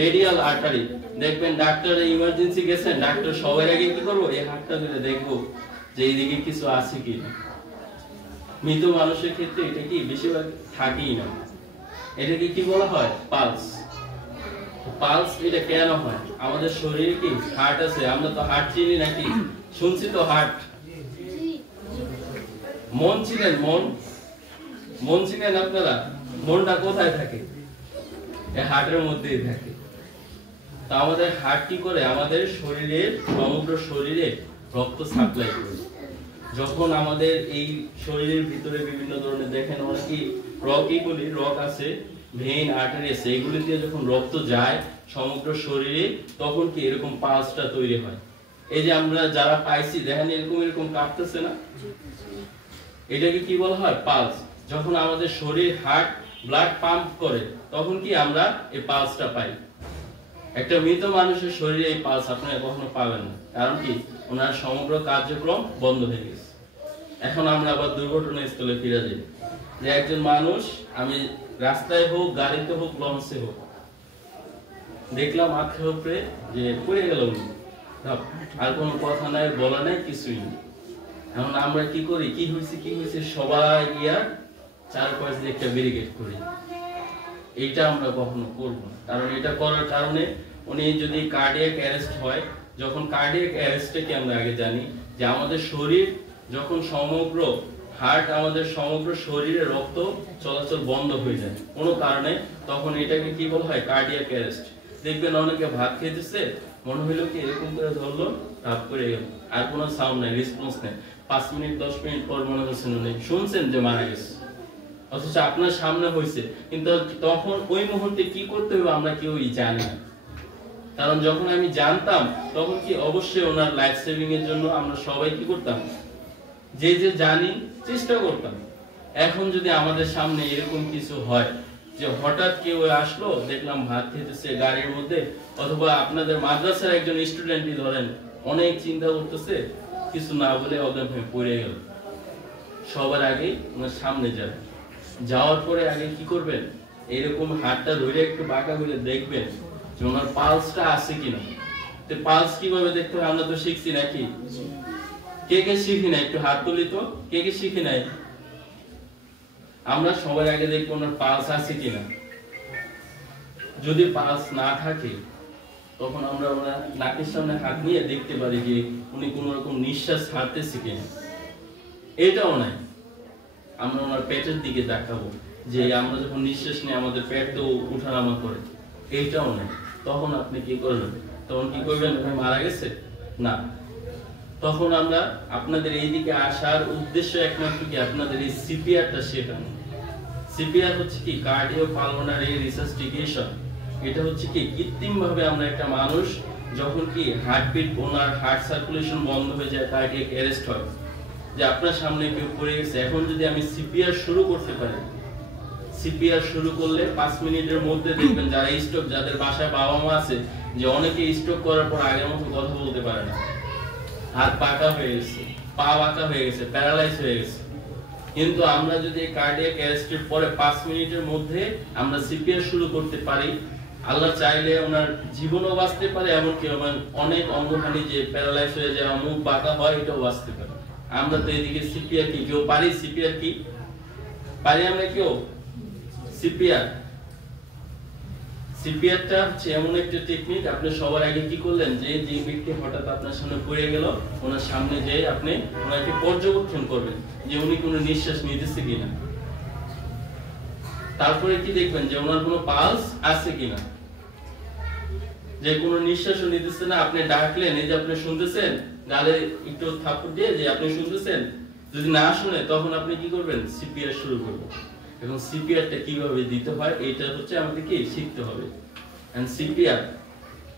রেডিয়াল আর্টারি। দেখবেন ডাক্তারের ইমার্জেন্সি গেছেন, ডাক্তার সবার আগে কি করবো, এই হাতটা ধরে দেখবো যে এইদিকে কিছু আছে কি। মৃত মানুষের ক্ষেত্রে এটা কি বেশিরভাগ থাকেই না। এটাকে কি বলা হয়? পালস। পালস এটা কেন হয়? আমাদের শরীরে কি হার্ট আছে, আমরা তো হার্ট চিনি নাকি? শুনছি তো হার্ট। মন চিনেন? মন চিনেন আপনারা? মনটা কোথায় থাকে? এই হার্টের মধ্যেই থাকে। তা আমাদের হার্ট কি করে, আমাদের শরীরের সমগ্র শরীরে রক্ত সাপ্লাই করে। যখন আমাদের এই শরীরের ভিতরে বিভিন্ন ধরনের দেখেন অনেকই রক আছে, ভেইন, আর্টারি আছে, এগুলি দিয়ে যখন রক্ত যায় সমগ্র শরীরে, তখন কি এরকম পালসটা তৈরি হয়। এই যে আমরা যারা পাইছি দেখেন এরকম এরকম কাঁপতেছে না, এটাকে কি বলা হয়? পালস। যখন আমাদের শরীর হার্ট ব্লাড পাম্প করে, তখন কি আমরা এই পালসটা পাই। একটা মৃত মানুষের শরীরে এই পালস আপনারা কখনো পাবেন না, কারণ কি ওনার সমগ্র কার্যক্রম বন্ধ হয়ে গেছে। এখন আমরা আবার দুর্ঘটনাস্থলে ফিরে যাই, যে একজন মানুষ, আমি রাস্তায় হোক, গাড়িতে হোক, লঞ্চে হোক, দেখলাম আখের উপরে যে পড়ে গেল, আর কোনো কথা নাই, বলা নাই, কিছুই নেই। এখন আমরা কি করি, কি হয়েছে সবাই গিয়া চারপাশ দিয়ে একটা ব্যারিকেড করি। এইটা আমরা কখনো করবো না, কারণ এটা করার কারণে উনি যদি কার্ডিয়াক অ্যারেস্ট হয়, যখন কার্ডিয়াক অ্যারেস্টটাকে আমরা আগে জানি যে আমাদের শরীর যখন সমগ্র হার্ট, আমাদের সমগ্র শরীরে রক্ত চলাচল বন্ধ হয়ে যায় কোনো কারণে, তখন এটাকে কি বলা হয়? Cardiac arrest. দেখবেন অনেকে ভাত খেতেছে, মনে হইলো কি এরকম করে ধরলো, ভাব করে গেল, আর কোনো সাউন্ড নাই, রেসপন্স নেই। 5 মিনিট 10 মিনিট পর মনে হচ্ছেন উনি শুনছেন যে মারা গেছে, অথচ আপনার সামনে হয়েছে, কিন্তু তখন ওই মুহূর্তে কি করতে হবে আমরা কেউই জানি না। কারণ যখন আমি জানতাম, তখন কি অবশ্যই ওনার লাইফ সেভিং এর জন্য আমরা সবাই কি করতাম, যে জানি চেষ্টা করতাম। এখন যদি আমাদের সামনে এরকম কিছু হয়, যে হঠাৎ কেউ আসলো, দেখলাম ভাত খেতেছে গাড়ির মধ্যে, অথবা আপনাদের মাদ্রাসার একজন স্টুডেন্টই ধরেন অনেক চিন্তা করতেছে, কিছু না বলে অজ্ঞান হয়ে পড়ে গেল, সবার আগে ওনার সামনে যাবে, যাওয়ার পরে আগে কি করবেন, এরকম হাতটা ধরে একটু বাঁকা করে দেখবেন যে ওনার পালসটা আছে কিনা। তো পালস কিভাবে দেখতে হয় আমরা তো শিখছি নাকি? কে কে শিখি না একটু হাত তুলি তো, কে কে শিখি নাই? আমরা সবার আগে দেখবো ওনার পালস আছে কিনা। যদি পালস না থাকে তখন আমরা ওনার নাকের সামনে হাত নিয়ে দেখতে পারি যে উনি কোন রকম নিঃশ্বাস ছাড়তেছে কিনা। এটাও নাই। আমরা ওনার পেটের দিকে দেখাবো যে আমরা যখন নিঃশ্বাস নিই আমাদের পেট তো উঠানামা করে, এইটাও নাই। তখন আপনি কি করবেন? তখন কি করবেন? ভাই মারা গেছে না। তখন আমরা আপনাদের এই দিকে আসার উদ্দেশ্য একমাত্র কি আপনাদের এই সিপিআরটা শেখানো। সিপিআর হচ্ছে কি কার্ডিও পালমোনারি রিসাসিটেশন। এটা হচ্ছে কি কৃত্রিম ভাবে আমরা একটা মানুষ যখন কি হার্টবিট ওনার হার্ট সার্কুলেশন বন্ধ হয়ে যায়, কার্ডিয়াক অ্যারেস্ট হয়, যে আপনার সামনে কেউ পড়ে গেছে, এখন যদি আমি সিপিআর শুরু করতে পারি, সিপিআর শুরু করলে 5 মিনিটের মধ্যে দেখবেন যারা স্ট্রোক, যাদের বাসায় বাবা মা আছে, যে অনেকে স্ট্রোক করার পর আগের মতো কথা বলতে পারে না, হাত বাঁকা হয়ে গেছে, পা বাঁকা হয়ে গেছে, প্যারালাইজ হয়ে গেছে। কিন্তু আমরা যদি কার্ডিয়াক অ্যারেস্টের পরে 5 মিনিটের মধ্যে আমরা সিপিআর শুরু করতে পারি, আল্লাহ চাইলে ওনার জীবনও বাঁচতে পারে, এমনকি অনেক অঙ্গহানি যে প্যারালাইজ হয়ে যায়, মুখ বাঁকা হয়, এটাও বাঁচতে পারে। আমরা তো এদিকে সিপিআর কি কেউ পারি? সিপিআর কি পারি আমরা কেউ? সিপিআর সিপিআরটা হচ্ছে এমন একটা টেকনিক, আপনি সবার আগে কি করলেন, যে যে ব্যক্তি হঠাৎ আপনার সামনে পড়ে গেল, ওনার সামনে যেয়ে আপনি ওনাকে পর্যবেক্ষণ করবেন যে উনি কোনো নিঃশ্বাস নিতেছে কিনা। তারপরে কি দেখবেন যে ওনার কোনো পালস আছে কিনা। যে কোনো নিঃশ্বাসও নিতেছে না, আপনি ডাকলেন, এই যে আপনি শুনতেছেন, গালে একটু থাপ্পড় দিয়ে যে আপনি শুনতেছেন, যদি না শুনে তখন আপনি কি করবেন? সিপিআর শুরু করবেন। এখন সিপিআরটা কিভাবে দিতে হয় এটা হচ্ছে আমাদের কি শিখতে হবে। এন্ড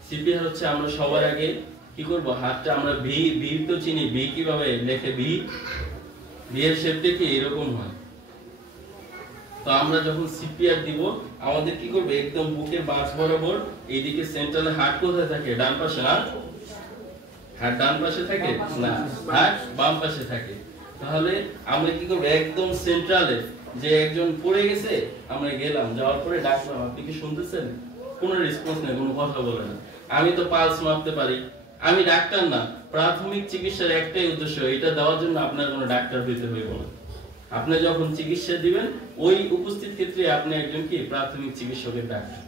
সিপিআর হচ্ছে আমরা সবার আগে কি করব, হাতটা আমরা ভি তো চিনি, ভি কিভাবে লেখে? ভি এর শেপটা কি এরকম হয়। তো আমরা যখন সিপিআর দিব আমাদের কি করবে, একদম বুকের মাঝ বরাবর এইদিকে সেন্ট্রালে হার্ট কোথায় থাকে? ডান পাশে না? হার্ট ডান পাশে থাকে না, হার্ট বাম পাশে থাকে। তাহলে আমরা কি করব, একদম সেন্ট্রালে যে একজন পড়ে গেছে, আমরা গেলাম, যাওয়ার পরে ডাকলাম, আপনি কি শুনতেছেন? কোনো রেসপন্স নেই, কোনো কথা বলে না। আমি তো পালস মাপতে পারি, আমি ডাক্তার না। প্রাথমিক চিকিৎসার একটাই উদ্দেশ্য, এটা দেওয়ার জন্য আপনার কোনো ডাক্তার হইতে হইব না। আপনি যখন চিকিৎসা দিবেন ওই উপস্থিত ক্ষেত্রে আপনি একজন কি প্রাথমিক চিকিৎসকের ডাক্তার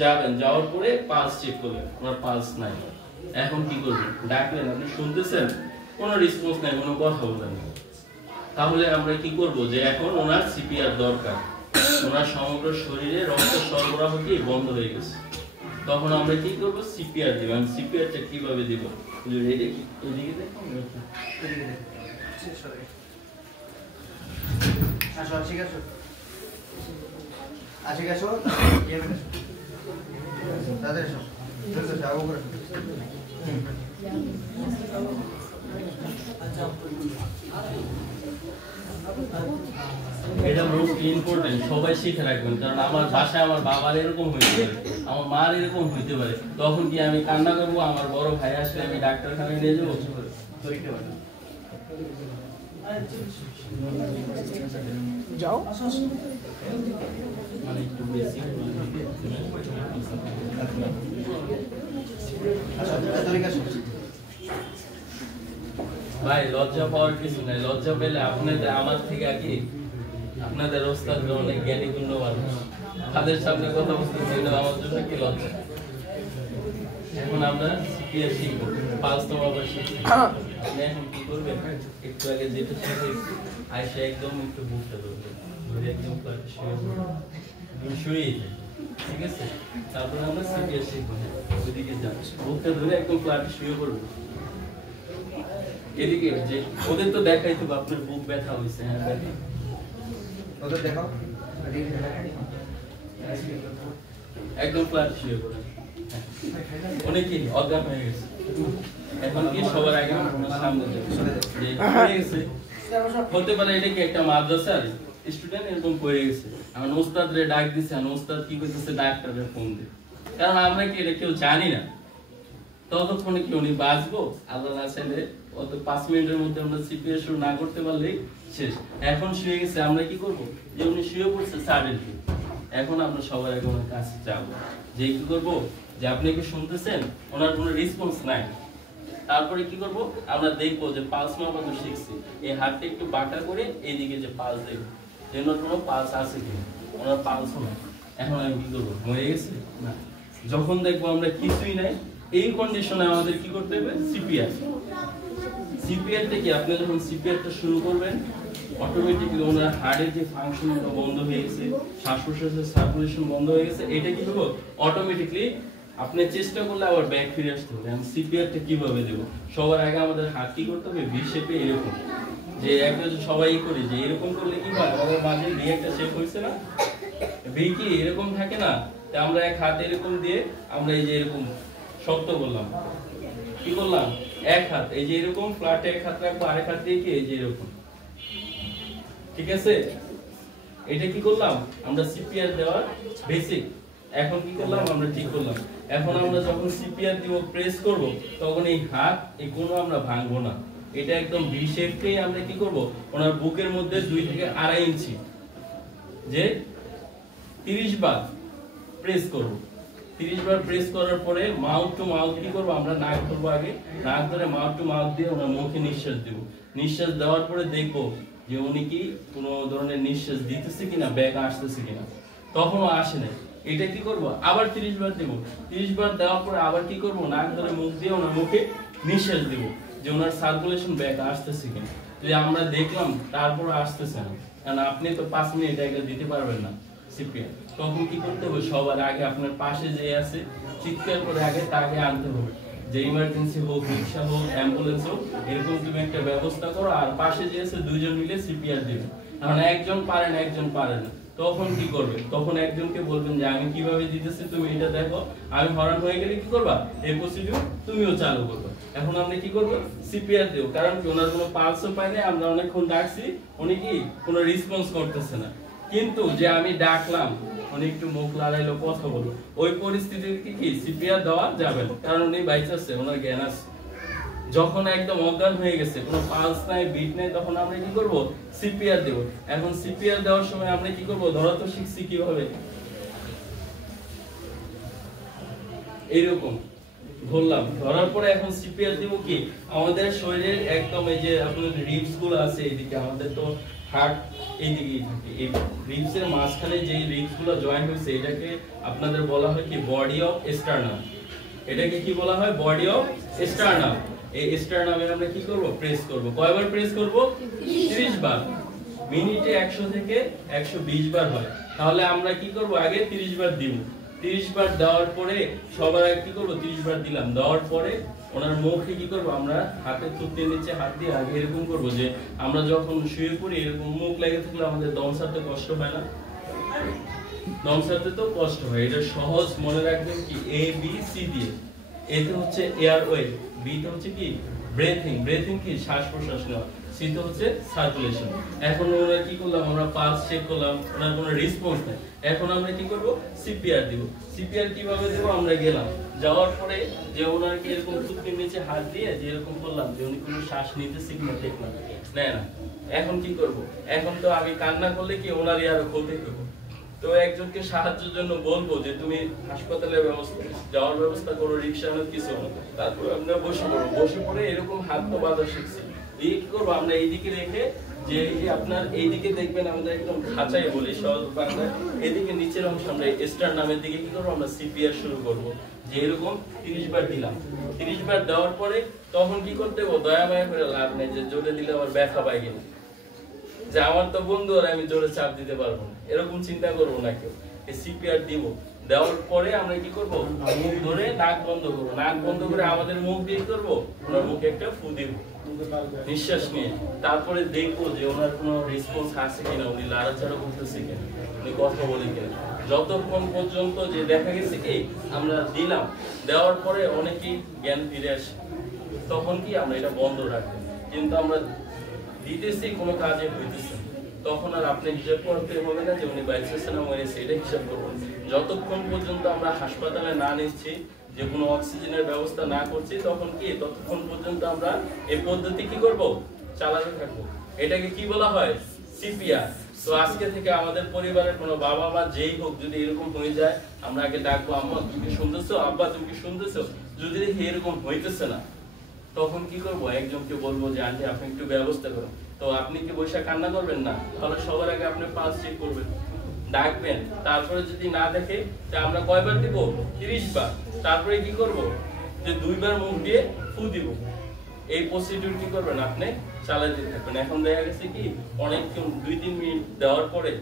যাবেন, যাওয়ার পরে পালস চেক করবেন, ওনার পালস নাই। এখন কি করবেন? ডাকলেন, আপনি শুনতেছেন, কোনো রেসপন্স নাই, কোনো কথা বলেন না। তাহলে আমরা কি করব, যে এখন ওনার সিপিআর দরকার, ওনার সমগ্র শরীরে রক্ত সরবরাহ কি বন্ধ হয়ে গেছে। তখন আমরা কি করব? সিপিআর দিব। সিপিআরটা কিভাবে দিব? এদিকে দেখুন, এটা মোস্ট ইম্পর্টেন্ট, সবাই শিখে রাখবেন। কারণ আমার বাসায় আমার বাবার এরকম হইতে পারে, আমার মার এরকম হইতে পারে, তখন কি আমি কান্না করবো? আমার বড় ভাই আসলে আমি ডাক্তারখানায় নিয়ে যাবো? যাও মানে একটু বেশি ভাই, লজ্জা পাওয়ার কিছু নাই। লজ্জা পেলে আপনাদের আমার থেকে কি আপনাদের ওস্তাদ অনেক জ্ঞানী গুণ্য মানুষ, তাদের সামনে কথা বলতেছি, এটা আমার জন্য কি লজ্জা। এখন আমরা সিপিআর শিখবো, পালস তো আবার শিখছি। আপনি এখন কি করবেন, একটু আগে যেটা শিখেছি আয়সা একদম একটু বুকটা ধরবেন, ধরে একদম শুয়ে যায়, ঠিক আছে? তারপরে আমরা সিপিআর শিখবো, ওইদিকে যান, বুকটা ধরে একদম ফ্ল্যাটে শুয়ে পড়বো। এদিকে যে ওদের তো দেখাই তো আপনার বুক ব্যথা হইছে, হ্যাঁ ব্যথা ওদের দেখাও, একদম ফ্ল্যাট শুয়ে পড়েন। অনেকেই অজ্ঞান হয়ে গেছে, এখন কি সবার আগে সামনে গেছে হতে পারে এটা কি একটা মাদ্রাসার স্টুডেন্ট এরকম পড়ে গেছে, আমার ওস্তাদরে ডাক দিছে, আর ওস্তাদ কি করতেছে ডাক্তারের ফোন দিয়ে, কারণ আমরা কি এটা কেউ জানি না। ততক্ষণে কি উনি বাঁচবো? আল্লাহ না চাইলে অত 5 মিনিটের মধ্যে আমরা সিপিআর শুরু না করতে পারলেই শেষ। এখন শুয়ে গেছে, আমরা কি করব? যে উনি শুয়ে পড়ছে সাডেনলি, এখন আমরা সবার আগে ওনার কাছে যাবো, যে কি করবো যে আপনি কি শুনতেছেন, ওনার কোনো রেসপন্স নাই। তারপরে কি করব, আমরা দেখবো যে পালস মাপা তো শিখছি, এই হাতটা একটু বাঁকা করে এইদিকে যে পালস দেখবো যে ওনার কোনো পালস আছে কিনা, ওনার পালস না। এখন আমি কি করবো, হয়ে গেছে না। যখন দেখবো আমরা কিছুই নাই, এই কন্ডিশনে আমাদের কি করতে হবে, সিপিআর। সিপিআরটা কি, আপনি যখন সিপিআরটা শুরু করবেন অটোমেটিক্যালি ওনার হার্টের যে ফাংশনটা বন্ধ হয়ে গেছে, শ্বাস প্রশ্বাসের সার্কুলেশন বন্ধ হয়ে গেছে, এটা কি হবে অটোমেটিক্যালি আপনি চেষ্টা করলে আবার ব্যাক ফিরে আসতে হবে। আমি সিপিআরটা কিভাবে দেব, সবার আগে আমাদের হাত কি করতে হবে, ভি শেপে এরকম, যে একদম সবাই করি যে এরকম করলে কি হয়, আমাদের মাঝে ভি একটা শেপ হয়েছে না, ভি কি এরকম থাকে না, আমরা এক হাত এরকম দিয়ে আমরা এই যে এরকম শক্ত করলাম, কি করলাম, এক হাত এই যে এরকম ফ্ল্যাটে এক হাত রাখবো, আরেক হাত দিয়ে কি এই যে এরকম, ঠিক আছে। এটা কি করলাম আমরা, সিপিআর দেওয়ার বেসিক। এখন কি করলাম আমরা, ঠিক করলাম। এখন আমরা যখন সিপিআর দিব, প্রেস করব, তখন এই হাত এই কোণ আমরা ভাঙবো না, এটা একদম ভি শেপেই আমরা কি করব, ওনার বুকের মধ্যে 2 থেকে 2.5 ইঞ্চি যে 30 বার প্রেস করব। 30 বার প্রেস করার পরে মাউথ টু মাউথ কি করব, আমরা নাক ধরবো আগে, নাক ধরে মাউথ টু মাউথ দিয়ে ওনার মুখে নিঃশ্বাস দেব। নিঃশ্বাস দেওয়ার পরে দেখবো যে উনি কি কোনো ধরনের নিঃশ্বাস দিতেছে কিনা, ব্যাক আসতেছে কিনা, তখনও আসে না, এটা কি করব, আবার 30 বার দেব। 30 বার দেওয়ার পরে আবার কি করব, নাক ধরে মুখ দিয়ে ওনার মুখে নিঃশ্বাস দেব, যে ওনার সার্কুলেশন ব্যাক আসতেছে কিনা। যদি আমরা দেখলাম তারপর আসতেছে না, কারণ আপনি তো 5 মিনিট আগে দিতে পারবেন না সিপিআর, তখন কি করতে হবে, সবার আগে আপনার পাশে যে আছে চিৎকার করে আগে তাকে আনতে হবে, যে ইমার্জেন্সি হোক, রিক্সা হোক, অ্যাম্বুলেন্স হোক, এরকম তুমি একটা ব্যবস্থা করো, আর পাশে যে আছে 2 জন মিলে সিপিআর দিবে। কারণ একজন পারে না, একজন পারে না, তখন কি করবে, তখন একজনকে বলবেন যে আমি কিভাবে দিতেছি তুমি এটা দেখো, আমি হরান হয়ে গেলে কি করবা, এই প্রসিডিউর তুমিও চালু করবে। এখন আমরা কি করব, সিপিআর দেব, কারণ কি ওনার কোনো পালসও পাই না, আমরা অনেকক্ষণ ডাকছি, উনি কি কোনো রেসপন্স করতেছে না। কিন্তু যে আমি ডাকলাম, উনি একটু মুখ লাড়াইলো, কথা বললো, ওই পরিস্থিতিতে কি সিপিআর দেওয়া যাবে না, কারণ উনি বাইচে আছে, ওনার জ্ঞান আছে। যখন একদম অজ্ঞান হয়ে গেছে, কোনো পালস নাই, বিট নাই, তখন আমরা কি করব, সিপিআর দেব। এখন সিপিআর দেওয়ার সময় আমরা কি করব, ধরা তো শিখছি কিভাবে, এইরকম ধরলাম, ধরার পরে এখন সিপিআর দিব কি, আমাদের শরীরের একদম এই যে আপনাদের রিবস গুলো আছে এইদিকে, আমাদের তো হার্ট এইদিকেই থাকে, এই রিবস এর মাঝখানে যে রিবস গুলো জয়েন্ট হয়েছে, এটাকে আপনাদের বলা হয় কি, বডি অফ স্টার্নাম। এটাকে কি বলা হয়, বডি অফ স্টার্নাম। এই স্টার্নামে আমরা কি করব, প্রেস করব। কয়বার প্রেস করব, 30 বার। মিনিটে 100 থেকে 120 বার হয়, তাহলে আমরা কি করব, আগে 30 বার দিব। 30 বার দেওয়ার পরে সবার আগে কি করব, 30 বার দিলাম, দেওয়ার পরে ওনার মুখে কি করব, আমরা হাতের থুতনির নিচে হাত দিয়ে আগে এরকম করব, যে আমরা যখন শুয়ে পড়ি এরকম মুখ লেগে থাকলে আমাদের দম ছাড়তে কষ্ট হয় না, দম ছাড়তে তো কষ্ট হয়। এটা সহজ মনে রাখবেন কি, এ বি সি দিয়ে। এতে হচ্ছে এয়ারওয়ে, বি তে হচ্ছে কি ব্রেথিং, ব্রেথিং কি শ্বাস প্রশ্বাস নেওয়া, সি তে হচ্ছে সার্কুলেশন। এখন আমরা কি করলাম, আমরা পালস চেক করলাম, ওনার কোনো রেসপন্স নাই। এখন আমরা কি করব, সিপিআর দিব। সিপিআর কিভাবে দেব, আমরা গেলাম, যাওয়ার পরে যে ওনার কি এরকম থুতনির নিচে হাত দিয়ে যে এরকম করলাম, যে উনি কোনো শ্বাস নিতেছে কিনা দেখলাম, নেয় না। এখন কি করব, এখন তো আমি কান্না করলে কি ওনারই আরো ক্ষতি করবো, তো একজনকে সাহায্যের জন্য বলবো যে তুমি হাসপাতালের ব্যবস্থা, যাওয়ার ব্যবস্থা করো, রিক্সা অনেক কিছু, তারপর আমরা বসে পড়বো। বসে পড়ে এরকম হাত তো বাঁধা শিখছি, এই কি করবো, আমরা এইদিকে রেখে, যে এই যে আপনার এইদিকে দেখবেন আমাদের একদম খাঁচাই বলি সহজ বাংলায়, এদিকে নিচের অংশ আমরা স্টার্নামের দিকে কি করবো, আমরা সিপিআর শুরু করবো, যে এরকম 30 বার দিলাম। 30 বার দেওয়ার পরে তখন কি করতে হবে, দয়া মায়া করে লাভ নেই, যে জোরে দিলে আবার ব্যথা পাই কিনা, যে আমার তো বন্ধু আর আমি জোরে চাপ দিতে পারবো না, এরকম চিন্তা করবো না কেউ। এই সিপিআর দিব, দেওয়ার পরে আমরা কি করব, মুখ ধরে নাক বন্ধ করবো, নাক বন্ধ করে আমাদের মুখ দিয়ে করবো, ওনার মুখে একটা ফু দিব নিঃশ্বাস নিয়ে। তারপরে দেখবো যে ওনার কোনো রেসপন্স আছে কিনা, উনি লাড়াচাড়া করতেছে কিনা, উনি কথা বলে কিনা। যতক্ষণ পর্যন্ত যে দেখা গেছে কি আমরা দিলাম, দেওয়ার পরে অনেকেই জ্ঞান ফিরে আসে, তখন কি আমরা এটা বন্ধ রাখবো। কিন্তু আমরা দিতেছি কোনো কাজে হইতেছে, তখন আর আপনি হিসাব করতে হবে না যে উনি বাইসেছে না মরেছে, এটা হিসাব করবেন। যতক্ষণ পর্যন্ত আমরা হাসপাতালে না নিচ্ছি, যে কোনো অক্সিজেনের ব্যবস্থা না করছি, তখন কি ততক্ষণ পর্যন্ত আমরা এই পদ্ধতি কি করব, চালাতে থাকবো। এটাকে কি বলা হয়, সিপিআর। তো আজকে থেকে আমাদের পরিবারের কোনো বাবা মা যেই হোক যদি এরকম হয়ে যায়, আমরা আগে ডাকবো, আম্মা তুমি কি শুনতেছো, আব্বা তুমি কি শুনতেছো। যদি দেখি এরকম হইতেছে না, তখন কি করব, একজনকে বলবো যে আন্টি আপনি একটু ব্যবস্থা করুন। তো আপনি কি বসে কান্না করবেন না, তাহলে সবার আগে আপনি পালস চেক করবেন, ডাকবেন। তারপরে যদি না দেখে, তা আমরা কয়বার দিব, 30 বার। তারপরে কি করব, যে 2 বার মুখ দিয়ে ফু দিব। এই প্রসিডিউর কি করবেন, আপনি চালাতে থাকবেন। এখন দেখা গেছে কি অনেকক্ষণ 2-3 মিনিট দেওয়ার পরে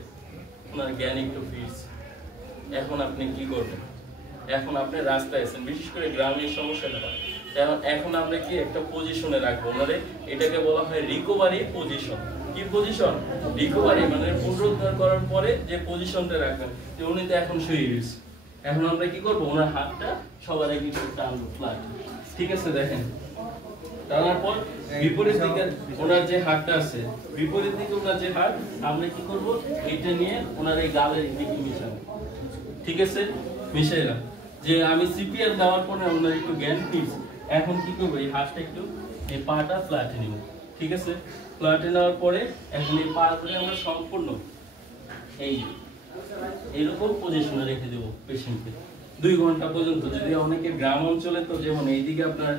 আপনার জ্ঞান একটু ফিরছে। এখন আপনি কি করবেন, এখন আপনি রাস্তায় আছেন, বিশেষ করে গ্রামের সমস্যাটা হয়। এখন আমরা কি একটা পজিশনে রাখবো ওনারে, এটাকে বলা হয় রিকভারি পজিশন। কি পজিশন, রিকভারি মানে পুনরুদ্ধার করার পরে যে পজিশনটা রাখবেন। যে উনি তো এখন শুয়ে গেছে, এখন আমরা কি করব, ওনার হাতটা সবার আগে একটু টানবো ফ্ল্যাট, ঠিক আছে। দেখেন টানার পর বিপরীত দিকে ওনার যে হাতটা আছে, বিপরীত দিকে ওনার যে হাত, আমরা কি করব, এটা নিয়ে ওনার এই গালের দিকে মিশাবো, ঠিক আছে। মিশাইলাম যে আমি সিপিআর দেওয়ার পরে ওনার একটু জ্ঞান ফিরছে। এখন কি করবো, এই হাতটা একটু, এই পাটা ফ্ল্যাটে নিব, ঠিক আছে। ফ্ল্যাটে নেওয়ার পরে এখন এই পা করে আমরা সম্পূর্ণ এইরকম পজিশনে রেখে দেবো পেশেন্টকে 2 ঘন্টা পর্যন্ত। যদি অনেকে গ্রাম অঞ্চলে, তো যেমন এইদিকে আপনার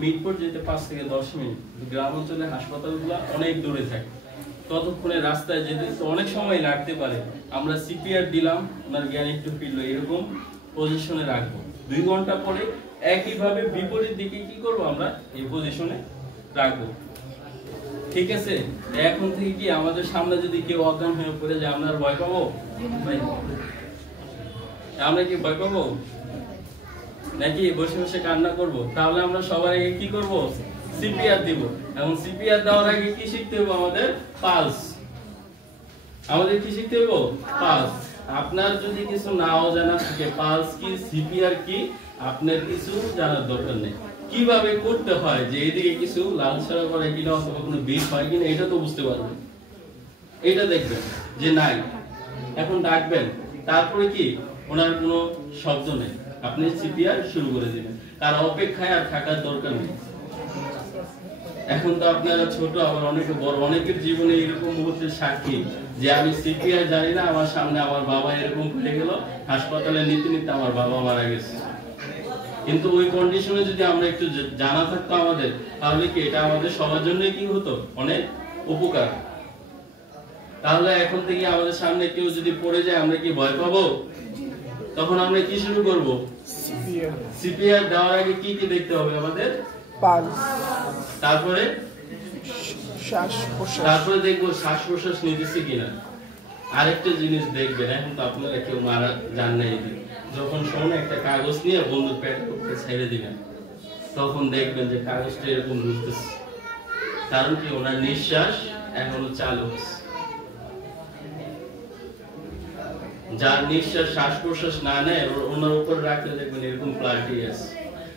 মিটপুর যেতে 5 থেকে 10 মিনিট, গ্রাম অঞ্চলে হাসপাতালগুলো অনেক দূরে থাকে, ততক্ষণে রাস্তায় যেতে তো অনেক সময় লাগতে পারে। আমরা সিপিআর দিলাম, ওনার জ্ঞান একটু ফিরলো, এরকম পজিশনে রাখবো। 2 ঘন্টা পরে একইভাবে বিপরীত দিকে কি করব, আমরা এই পজিশনে রাখবো, ঠিক আছে। এখন থেকে কি আমাদের সামনে যদি কেউ অজ্ঞান হয়ে পড়ে যায়, আমরা ভয় পাবো, আমরা কি ভয় পাবো নাকি বসে বসে কান্না করব? তাহলে আমরা সবার আগে কি করব, সিপিআর দিব। এবং সিপিআর দেওয়ার আগে কি শিখতে হবে, আমাদের পালস। আমাদের কি শিখতে হবে, পালস। আপনার যদি কিছু নাও জানা থাকে, পালস কি, সিপিআর কি, আপনার কিছু জানার দরকার নেই। কিভাবে করতে হয়, যে এদিকে কিছু লাল ছাড়া করে কিনা অথবা কোনো বিষ হয় কিনা, এটা তো বুঝতে পারবেন, এটা দেখবেন যে নাই। এখন ডাকবেন, তারপরে কি ওনার কোনো শব্দ নেই, আপনি সিপিআর শুরু করে দিবেন। তার অপেক্ষায় আর থাকার দরকার নেই। এখন তো আপনারা ছোট, আবার অনেকে বড়, অনেকের জীবনে এরকম মুহূর্তের সাক্ষী যে আমি সিপিআর জানি না, আমার সামনে আমার বাবা এরকম হয়ে গেল, হাসপাতালে নিতে নিতে আমার বাবা মারা গেছে। কিন্তু ওই কন্ডিশনে যদি আমরা একটু জানা থাকতো আমাদের, তাহলে কি এটা আমাদের সবার জন্য কি হতো, অনেক উপকার। তাহলে এখন থেকে আমাদের সামনে কেউ যদি পড়ে যায়, আমরা কি ভয় পাবো? তখন আমরা কি শুরু করব, সিপিআর দেওয়ার আগে কি কি দেখতে হবে আমাদের, পালস, তারপরে শ্বাস প্রশ্বাস, তারপরে দেখবো শ্বাস প্রশ্বাস নিতেছে কিনা। আরেকটা জিনিস দেখবেন, এখন তো আপনারা কেউ মারা যান না, যখন শোনে একটা কাগজ নিয়ে বন্ধুর পেটের উপরে ছেড়ে দিবেন, তখন দেখবেন যে কাগজটা এরকম ঘুরতেছে, কারণ কি ওনার নিঃশ্বাস এখনো চালু আছে। যার নিঃশ্বাস শ্বাস প্রশ্বাস না নেয়, ওনার উপর রাখলে দেখবেন এরকম প্লান্টি আছে।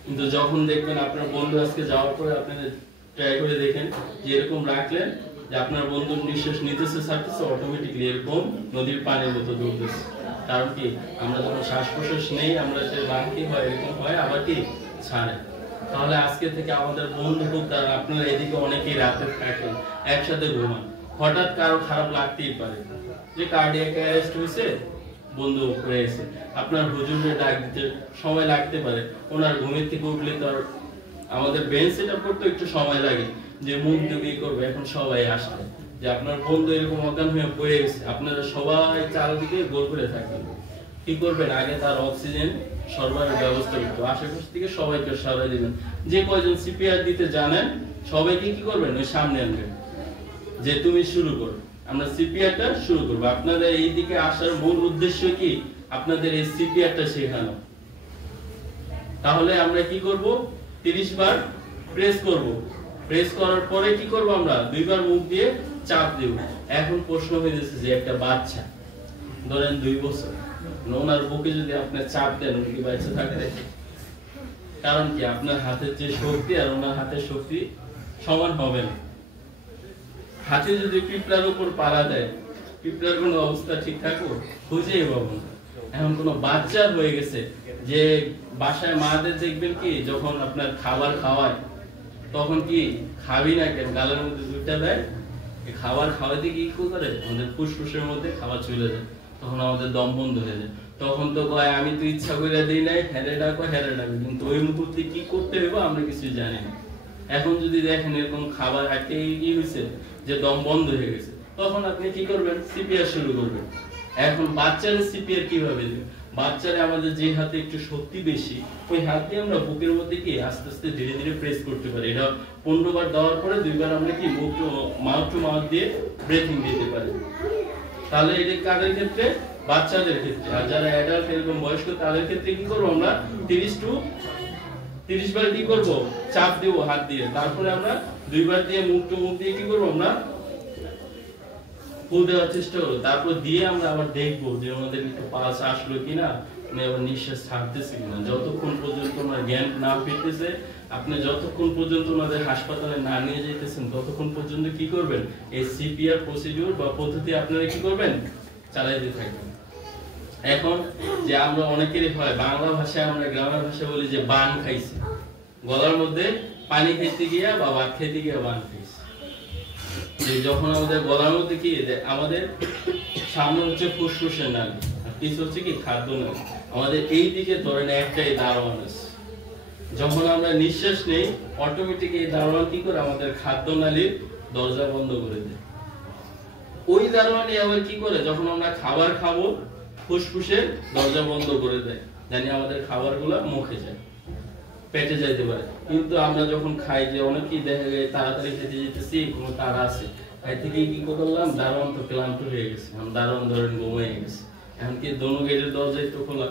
কিন্তু যখন দেখবেন আপনার বন্ধু আজকে যাওয়ার পরে আপনাদের ট্রাই করে দেখেন যে এরকম রাখলেন, যে আপনার বন্ধুর নিঃশ্বাস নিতেছে ছাড়তেছে, অটোমেটিকলি এরকম নদীর পানির মতো দুলতেছে। কারণ কি আমরা যখন শ্বাস প্রশ্বাস নেই, আমরা যে বাকি হয় এরকম হয়, আবার কি ছাড়ে। তাহলে আজকে থেকে আমাদের বন্ধু হোক, তার আপনারা এদিকে অনেকেই রাতে থাকেন, একসাথে ঘুমান, হঠাৎ কারো খারাপ লাগতেই পারে, যে কার্ডিয়াক অ্যারেস্ট হয়েছে, বন্ধু হয়েছে, আপনার হুজুরের ডাক দিতে সময় লাগতে পারে। ওনার ঘুমের থেকে উঠলে তো আর আমাদের ব্রেন সেট আপ করতে একটু সময় লাগে, যে মুখ দিয়ে করবে। এখন সবাই আসবে যে আপনার বন্ধু এরকম অজ্ঞান হয়ে পড়ে গেছে, আপনারা সবাই চারদিকে গোল করে থাকবেন। কি করবেন, আগে তার অক্সিজেন সরবরাহের ব্যবস্থা করতে, আশেপাশ থেকে সবাইকে সরাই দিবেন। যে কয়জন সিপিআর দিতে জানেন সবাইকে কি করবেন, ওই সামনে আনবেন, যে তুমি শুরু করো, আমরা সিপিআরটা শুরু করব। আপনাদের এই দিকে আসার মূল উদ্দেশ্য কি, আপনাদের এই সিপিআরটা শেখানো। তাহলে আমরা কি করব, 30 বার প্রেস করব। প্রেস করার পরে কি করব, আমরা 2 বার মুখ দিয়ে চাপ দেব। এখন প্রশ্ন হয়ে যাচ্ছে যে একটা বাচ্চা ধরেন 2 বছর, ওনার বুকে যদি আপনি চাপ দেন, উনি কি বাচ্চা থাকবে? কারণ কি আপনার হাতের যে শক্তি আর ওনার হাতের শক্তি সমান হবে না। হাতে যদি পিঁপড়ার উপর পাড়া দেয়, পিঁপড়ার কোনো অবস্থা ঠিক থাকবো, খুঁজেই পাবো না। এখন কোনো বাচ্চা হয়ে গেছে, যে বাসায় মাদের দেখবেন কি যখন আপনার খাবার খাওয়ায়, তখন কি খাবি না কেন, গালের মধ্যে দুইটা দেয়, এই খাবার খাওয়াতে কি করে আমাদের ফুসফুসের মধ্যে খাবার চলে যায়, তখন আমাদের দম বন্ধ হয়ে যায়। তখন তো কয় আমি তো ইচ্ছা করে দিই নাই, হেরে ডাকো, কিন্তু ওই মুহূর্তে কি করতে হবে আমরা কিছু জানি না। এখন যদি দেখেন এরকম খাবার আটকে কি হয়েছে যে দম বন্ধ হয়ে গেছে, তখন আপনি কি করবেন, সিপিআর শুরু করবেন। এখন বাচ্চারা সিপিআর কিভাবে দেবে? বাচ্চারা আমাদের যে হাতে একটু শক্তি বেশি, ওই হাত দিয়ে আমরা বুকের মধ্যে কি আস্তে আস্তে ধীরে ধীরে প্রেস করতে পারি। এটা 15 বার দেওয়ার পরে 2 বার আমরা কি মাউথ টু মাউথ দিয়ে ব্রেথিং দিতে পারি। তাহলে এটা কাদের ক্ষেত্রে? বাচ্চাদের ক্ষেত্রে। আর যারা অ্যাডাল্ট এরকম বয়স্ক তাদের ক্ষেত্রে কি করব আমরা 30 বার কি করব, চাপ দেব হাত দিয়ে। তারপরে আমরা 2 বার দিয়ে মুখ টু মুখ দিয়ে কি করব, আমরা ফুল দেওয়ার চেষ্টা করব। তারপর দিয়ে আমরা আবার দেখবো যে আমাদের একটু পালস আসলো কিনা, আমি আবার নিঃশ্বাস ছাড়তেছি কিনা। যতক্ষণ পর্যন্ত আমার জ্ঞান না ফিরতেছে, আপনি যতক্ষণ পর্যন্ত আমাদের হাসপাতালে না নিয়ে যাইতেছেন, ততক্ষণ পর্যন্ত কি করবেন, এই সিপিআর প্রসিডিউর বা পদ্ধতি আপনারা কি করবেন, চালাইতে থাকবেন। এখন যে আমরা অনেকেরই হয়, বাংলা ভাষায় আমরা গ্রামের ভাষায় বলি যে বান খাইছে, গলার মধ্যে পানি খেতে গিয়া বা ভাত খেতে গিয়া বান খাইছে। যে যখন আমাদের গলার মধ্যে কি, আমাদের সামনে হচ্ছে ফুসফুসের নালী, আর পিছনে হচ্ছে কি খাদ্য নালী। আমাদের এই দিকে ধরেন একটাই দারোয়ান আছে, যখন আমরা নিঃশ্বাস নেই অটোমেটিক এই দারোয়ান কি করে আমাদের খাদ্য নালীর দরজা বন্ধ করে দেয়। ওই দারোয়ানই আবার কি করে, যখন আমরা খাবার খাবো ফুসফুসের দরজা বন্ধ করে দেয়, জানি আমাদের খাবারগুলো মুখে যায়, পেটে যাইতে পারে। কিন্তু আমরা যখন খাই, যে অনেকেই দেখা যায় তাড়াতাড়ি খেতে যেতেছি, কোনো তাড়া আছে, খাই থেকে কি করলাম, দারোয়ান তো ক্লান্ত হয়ে গেছে, দারোয়ান ধরেন ঘুমিয়ে গেছে, এখন কি দোনো গেটের দরজা একটু খোলা,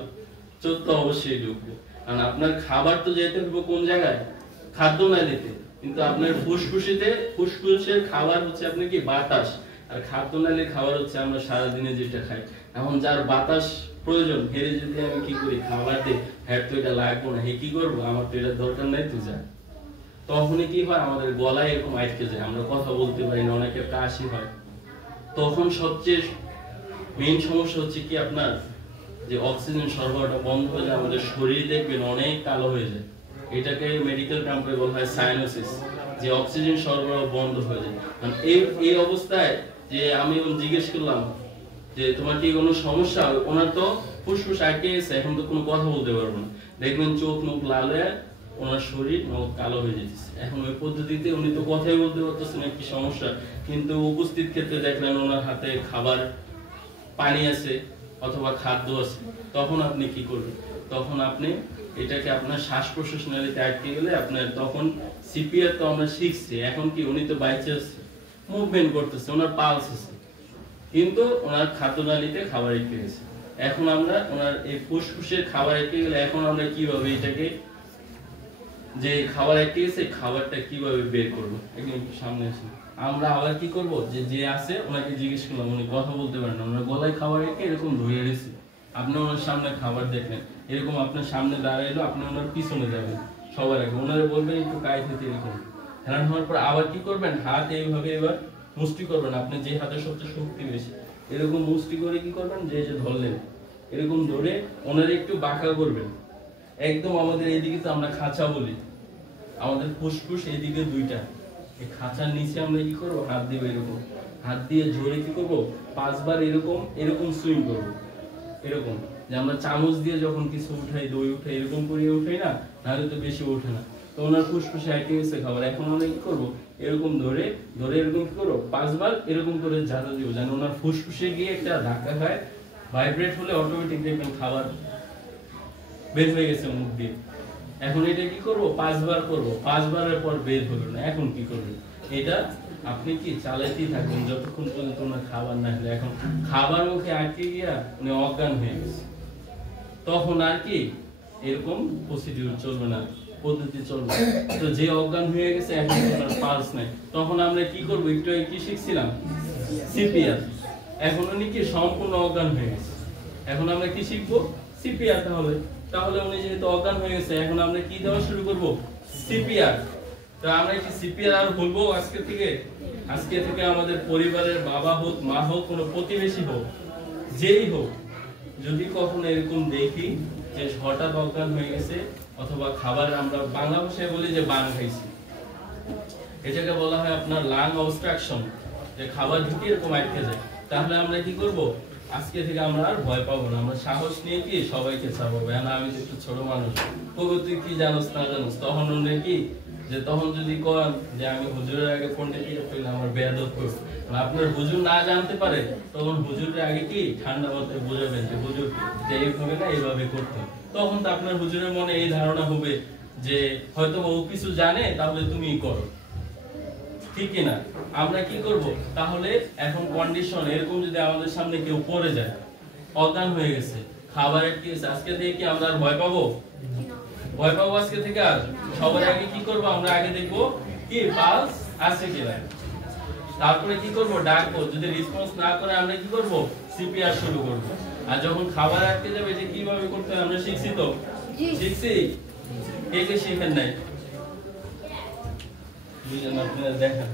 চোর তো অবশ্যই ঢুকবে। কারণ আপনার খাবার তো যেতে হবে কোন জায়গায়, খাদ্য নালীতে, কিন্তু আপনার ফুসফুসের খাবার হচ্ছে আপনার কি বাতাস, আর খাদ্য নালীর খাবার হচ্ছে আমরা সারাদিনে যেটা খাই। এখন যার বাতাস প্রয়োজন, হেরে যদি আমি কি করি খাবার দিই, হ্যাঁ তো এটা লাগবো না, হে কি করবো, আমার তো এটা দরকার নাই, তুই যা। তখনই কি হয়, আমাদের গলায় এরকম আটকে যায়, আমরা কথা বলতে পারি না, অনেকের কাশি হয়। তখন সবচেয়ে মেইন সমস্যা হচ্ছে কি আপনার, যে অক্সিজেন সরবরাহটা বন্ধ হয়ে যায়, আমাদের শরীর দেখবেন অনেক কালো হয়ে যায়। এটাকে মেডিকেল টার্মে বলা হয় সাইনোসিস, যে অক্সিজেন সরবরাহ বন্ধ হয়ে যায়। কারণ এই অবস্থায় যে আমি জিজ্ঞেস করলাম যে তোমার কি কোনো সমস্যা, ওনার তো ফুসফুস আটকে গেছে, এখন তো কোনো কথা বলতে পারবো না, দেখবেন চোখ মুখ লাল হয়ে ওনার শরীর কালো হয়ে যেতেছে। এখন ওই পদ্ধতিতে উনি তো কথাই বলতে পারতেছেন, কি সমস্যা, কিন্তু উপস্থিত ক্ষেত্রে দেখলেন ওনার হাতে খাবার, পানি আছে অথবা খাদ্য আছে, তখন আপনি কি করবেন, তখন আপনি এটাকে আপনার শ্বাস প্রশ্বাস নালীতে আটকে গেলে আপনার তখন সিপিআর তো আমরা শিখছি, এখন কি উনি তো বাইচে আছে, মুভমেন্ট করতেছে, ওনার পালস আছে, কিন্তু ওনার খাদ্য নালীতে খাবার আটকে গেছে। এখন আমরা ওনার এই ফুসফুসের খাবার আটকে গেলে এখন আমরা কিভাবে এটাকে, যে খাবার আটকে গেছে খাবারটা কিভাবে বের করবো, একদম সামনে আসুন। আমরা আবার কি করব, যে আছে ওনাকে জিজ্ঞেস করলাম, উনি কথা বলতে পারেন না, ওনার গলায় খাবার রেখে এরকম ধরে রেখেছি, আপনি ওনার সামনে খাবার দেখলেন, এরকম আপনার সামনে দাঁড়াইলো, আপনি ওনার পিছনে যাবেন সবার আগে, ওনারা বলবেন একটু কায় থেকে এরকম হেরান হওয়ার পর আবার কি করবেন, হাত এইভাবে এবার মুষ্টি করবেন, আপনি যে হাতে সবচেয়ে শক্তি বেশি, এরকম মুষ্টি করে কি করবেন, যে ধরলেন এরকম ধরে ওনারা একটু বাঁকা করবেন, একদম আমাদের এইদিকে তো আমরা খাঁচা বলি, আমাদের ফুসফুস এইদিকে দুইটা, এই খাঁচার নিচে আমরা কি করবো, হাত দিব এরকম, হাত দিয়ে ধরে কি করবো 5 বার এরকম সুইং করবো, এরকম যে আমরা চামচ দিয়ে যখন কিছু উঠাই, দই উঠাই, এরকম করে উঠাই না, নাহলে তো বেশি ওঠে না। তো ওনার ফুসফুসে আটকে গেছে খাবার, এখন আমরা কি করবো, এরকম ধরে এরকম কি করবো 5 বার এরকম করে ঝাঁটা দিব, যেন ওনার ফুসফুসে গিয়ে একটা ধাক্কা খায়, ভাইব্রেট হলে অটোমেটিক দেখবেন খাবার বের হয়ে গেছে মুখ দিয়ে। এখন এটা কি করবো 5 বার করবো, 5 বারের পর বের হলো না, এখন কি করবেন, এটা আপনি কি চালাইতেই থাকবেন যতক্ষণ পর্যন্ত ওনার খাবার না হলে। এখন খাবার মুখে আটকে গিয়া উনি অজ্ঞান হয়ে গেছে, তখন আর কি এরকম প্রসিডিউর চলবে না, পদ্ধতি চলবে। তো যে অজ্ঞান হয়ে গেছে এখন ওনার পালস নাই, তখন আমরা কি করবো, একটু কি শিখছিলাম সিপিআর, এখন উনি কি সম্পূর্ণ অজ্ঞান হয়ে গেছে, এখন আমরা কি শিখবো সিপিআর। তাহলে উনি যেহেতু অজ্ঞান হয়ে গেছে, এখন আমরা কি দেওয়া শুরু করবো, সিপিআর। তো আমরা কি সিপিআর আর বলবো আজকে থেকে আমাদের পরিবারের বাবা হোক, মা হোক, কোনো প্রতিবেশী হোক, যেই হোক, যদি কখনো এরকম দেখি যে হঠাৎ অজ্ঞান হয়ে গেছে, অথবা খাবার আমরা বাংলা ভাষায় বলি যে বান খাইছি, এটাকে বলা হয় আপনার লাং অবস্ট্রাকশন, যে খাবার ঢুকে এরকম আটকে যায়, তাহলে আমরা কি করব? আজকে থেকে আমরা আর ভয় পাবো না, আমরা সাহস নিয়ে কি সবাইকে চাপাবো। আমি তো একটু ছোট মানুষ, তুই কি জানোস না জানোস, তখন উনি কি যে তখন যদি কন যে আমি হুজুরের আগে পণ্ডিত পেলে আমার বেয়াদব করব, আপনার হুজুর না জানতে পারে তখন হুজুরের আগে কি ঠান্ডা মাথায় বোঝাবেন যে হুজুর যে এইভাবে না এইভাবে করতে, তখন তো আপনার হুজুরের মনে এই ধারণা হবে যে হয়তো ও কিছু জানে, তাহলে তুমি করো, ঠিক কিনা? আমরা কি করব তাহলে? এখন কন্ডিশন এরকম, যদি আমাদের সামনে কেউ পড়ে যায়, অজ্ঞান হয়ে গেছে, খাবারের কি আজকে থেকে কি আমরা আর ভয় পাবো? ভয় পাবো আজকে থেকে? আর সবার আগে কি করব? আমরা আগে দেখবো কি পালস আছে কিনা, তারপরে কি করব? ডাকবো, যদি রেসপন্স না করে আমরা কি করব? সিপিআর শুরু করব। আর যখন খাবার আটকে যাবে যে কিভাবে করতে হয় আমরা শিখছি তো? শিখছি? কে কে শিখেন নাই? বুঝলেন? আপনারা দেখেন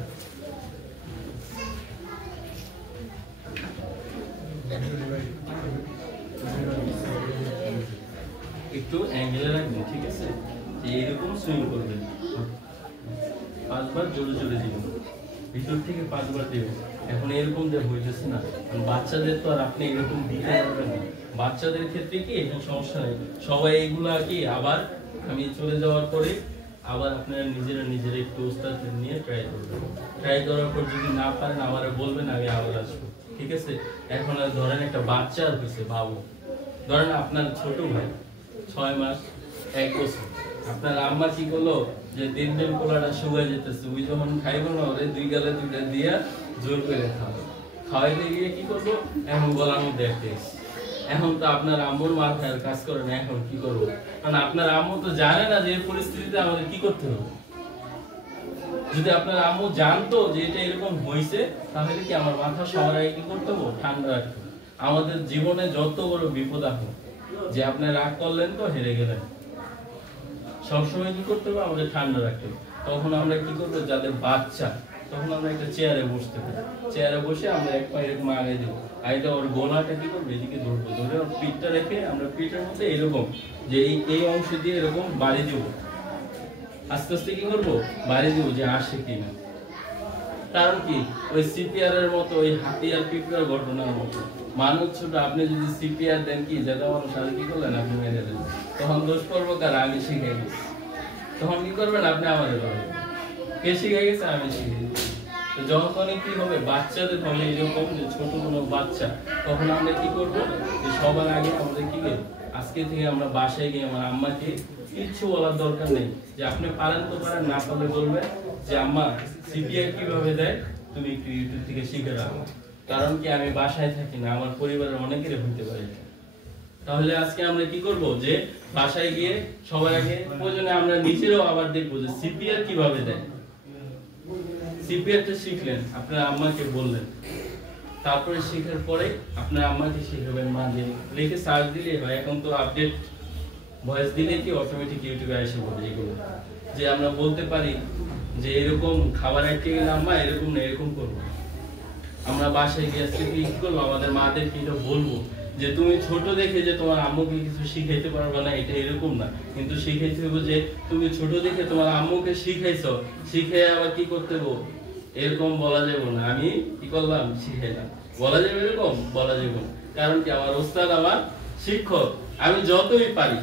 একটু অ্যাঙ্গেলে রাখবেন, ঠিক আছে? যে এরকম সুইং করবেন, 5 বার জোরে জোরে দিবেন, ভিতর থেকে 5 বার দিবেন। এখন এরকম যে হইতেছে না, বাচ্চাদের তো আর আপনি এরকম দিতে পারবেন না, বাচ্চাদের ক্ষেত্রে কি এখন সমস্যা নেই, সবাই এগুলা কি আবার আমি চলে যাওয়ার পরে আবার আপনারা নিজেরা একটু ওস্তাদ নিয়ে ট্রাই করবেন। ট্রাই করার পর যদি না পারেন আমারে বলবেন, আমি আবার আসবো, ঠিক আছে? এখন ধরেন একটা বাচ্চা হইছে, বাবু ধরেন আপনার ছোট ভাই 6 মাস 1 বছর, আপনার আম্মা কি করলো যে দিন দিন কোলাটা শুয়ে যেতেছে, ওই যখন খাইব না ওরে 2 গালে 2টা দিয়া জোর করে খাওয়াইতে গিয়ে কি করবো? এখন গলার মধ্যে একটা, এখন তো আপনার আম্মুর মাথায় কাজ করে না, এখন কি করবো? কারণ আপনার আম্মু তো জানে না যে এই পরিস্থিতিতে আমাদের কি করতে হবে। যদি আপনার আম্মু জানতো যে এটা এরকম হয়েছে, তাহলে কি আমার মাথা সবার আগে কি করতে হবে? ঠান্ডা রাখতে হবে। আমাদের জীবনে যত বড় বিপদ আসুক, যে আপনি রাগ করলেন তো হেরে গেলেন, সবসময় কি করতে হবে? আমাদের ঠান্ডা রাখতে হবে। তখন আমরা কি করবো? যাদের বাচ্চা, তখন আমরা একটা চেয়ারে বসতে পারি, চেয়ারে বসে আমরা এক পা এরকম আগে দেবো, আগে ওর গোলাটা কি করবো? এদিকে ধরবো, ধরে ওর পিঠটা রেখে আমরা পিঠের মধ্যে এরকম যে এই অংশ দিয়ে এরকম বাড়ি দেবো, আস্তে আস্তে কি করবো? বাড়ি দেবো যে আসে কিনা। কারণ কি? ওই সিপিআর এর মতো, ওই হাতিয়ার পিঁপড়ার ঘটনার মতো, মানুষ ছোট, আপনি যদি সিপিআর দেন কি যেটা মানুষ আর কি করলেন? আপনি মেরে দেন, তখন দোষ করবো কার? আমি শিখে গেছি, তখন কি করবেন? আপনি আমারে করবেন, কে শিখে গেছে? আমি শিখে গেছি। তো যখন কি হবে? বাচ্চাদের হবে এরকম যে ছোট কোনো বাচ্চা, তখন আমরা কি করবো? যে সবার আগে আমাদের কি করবো? আজকে থেকে আমরা বাসায় গিয়ে আমার আম্মাকে কিচ্ছু বলার দরকার নেই, যে আপনি পারেন তো পারেন, না পারলে বলবেন যে আম্মা সিপিআর কিভাবে দেয় তুমি একটু ইউটিউব থেকে শিখে রাখো। কারণ কি? আমি বাসায় থাকি না, আমার পরিবারের অনেকেরই হইতে পারে। তাহলে আজকে আমরা কি করব? যে বাসায় গিয়ে সবার আগে প্রয়োজনে আমরা নিজেরাও আবার দেখবো যে সিপিআর কিভাবে দেয়। সিপিআরটা শিখলেন, আপনার আম্মাকে বললেন, তারপরে শেখার পরে আপনার আম্মাকে শিখাবেন, মা যে লিখে সার্চ দিলে হয়, এখন তো আপডেট ভয়েস দিলে কি অটোমেটিক ইউটিউবে এসে পড়ে এগুলো, যে আমরা বলতে পারি যে এরকম খাবার আটকে গেলে আম্মা এরকম না এরকম করবো। আমরা বাসায় গিয়ে কি করবো? আমাদের মাদেরকে এটা বলবো যে তুমি ছোট দেখে যে তোমার আম্মুকে কিছু শিখাইতে পারবে না, এটা এরকম না, কিন্তু শিখাইতে হবে যে তুমি ছোট দেখে তোমার আম্মুকে শিখাইছো, শিখে আবার কি করতে হবে? এরকম বলা যাবে না আমি কি করলাম? শিখাইলাম, বলা যাবে এরকম? বলা যাবে না। কারণ কি? আমার ওস্তাদ আমার শিক্ষক, আমি যতই পারি,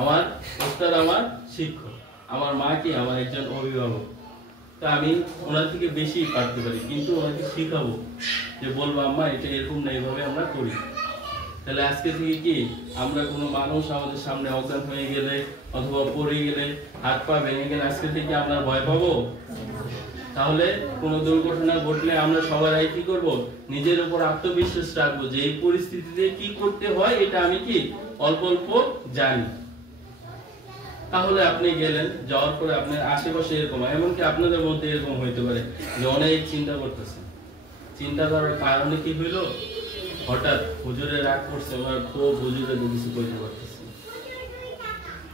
আমার ওস্তাদ আমার শিক্ষক, আমার মা কি আমার একজন অভিভাবক, তা আমি ওনার থেকে বেশি পারতে পারি, কিন্তু ওনাকে শিখাবো, যে বলবো আম্মা এটা এরকম না, এইভাবে আমরা করি। তাহলে আজকে থেকে কি আমরা কোনো মানুষ আমাদের সামনে অজ্ঞান হয়ে গেলে অথবা পড়ে গেলে, হাত পা ভেঙে গেলে, আজকে থেকে আমরা ভয় পাবো? তাহলে কোনো দুর্ঘটনা ঘটলে আমরা সবার আগে কি করবো? নিজের উপর আত্মবিশ্বাস রাখবো যে এই পরিস্থিতিতে কি করতে হয় এটা আমি কি অল্প অল্প জানি। তাহলে আপনি গেলেন, যাওয়ার পরে আপনার আশেপাশে এরকম, এমনকি আপনাদের মধ্যে এরকম হইতে পারে যে অনেক চিন্তা করতেছেন, চিন্তা করার কারণে কি হইলো? হঠাৎ হুজুরে রাগ করছে, ওনার খুব হুজুরে কিছু করতে পারতেছে,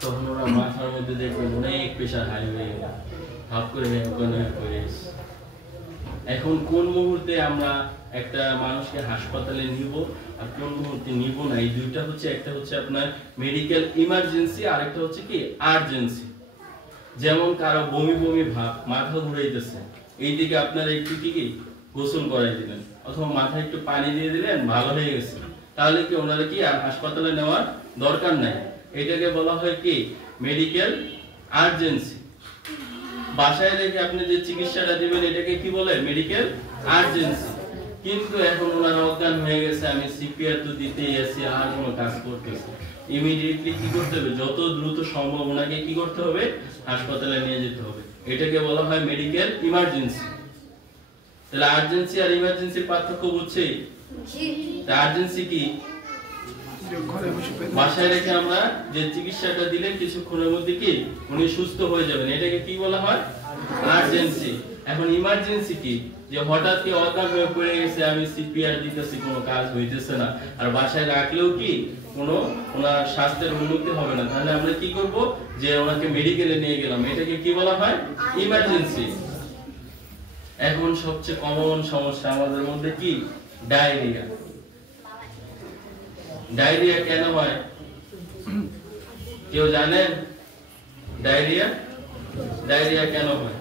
তখন ওরা মাথার মধ্যে দেখবেন অনেক প্রেশার হাই হয়ে গেল, ভাব করে এখন কোন মুহূর্তে আমরা একটা মানুষকে হাসপাতালে নিব আর কোন মুহূর্তে নিব না, এই দুইটা হচ্ছে, একটা হচ্ছে আপনার মেডিকেল ইমার্জেন্সি, আর একটা হচ্ছে কি আর্জেন্সি। যেমন কারো বমি বমি ভাব, মাথা ঘুরাইতেছে, এইদিকে আপনারা একটু কি গোসল করাই দিলেন অথবা মাথায় একটু পানি দিয়ে দিলেন, ভালো হয়ে গেছে, তাহলে কি ওনারা কি আর হাসপাতালে নেওয়ার দরকার নাই। এটাকে বলা হয় কি মেডিকেল আর্জেন্সি। বাসায় রেখে আপনি যে চিকিৎসাটা দিবেন এটাকে কি বলে মেডিকেল আর্জেন্সি। কিন্তু এখন ওনারা অজ্ঞান হয়ে গেছে, আমি সিপিআর তো দিতেই আছি, আর কোনো কাজ করতেছি, ইমিডিয়েটলি কি করতে হবে, যত দ্রুত সম্ভব ওনাকে কি করতে হবে, হাসপাতালে নিয়ে যেতে হবে। এটাকে বলা হয় মেডিকেল ইমার্জেন্সি। তাহলে আর্জেন্সি আর ইমার্জেন্সির পার্থক্য বুঝছেই? আর্জেন্সি কি, বাসায় রেখে আমরা যে চিকিৎসাটা দিলে কিছুক্ষণের মধ্যে কি উনি সুস্থ হয়ে যাবেন, এটাকে কি বলা হয় আর্জেন্সি। এখন ইমার্জেন্সি কি, যে হঠাৎ কি অজ্ঞান হয়ে পড়ে গেছে, আমি সিপিআর দিতেছি, কোনো কাজ হইতেছে না, আর বাসায় রাখলেও কি কোনো ওনার স্বাস্থ্যের উন্নতি হবে না, তাহলে আমরা কি করব, যে ওনাকে মেডিকেলে নিয়ে গেলাম, এটাকে কি বলা হয় ইমার্জেন্সি। এখন সবচেয়ে কমন সমস্যা আমাদের মধ্যে কি ডায়রিয়া। ডায়রিয়া কেন হয় কেউ জানেন? ডায়রিয়া কেন হয়?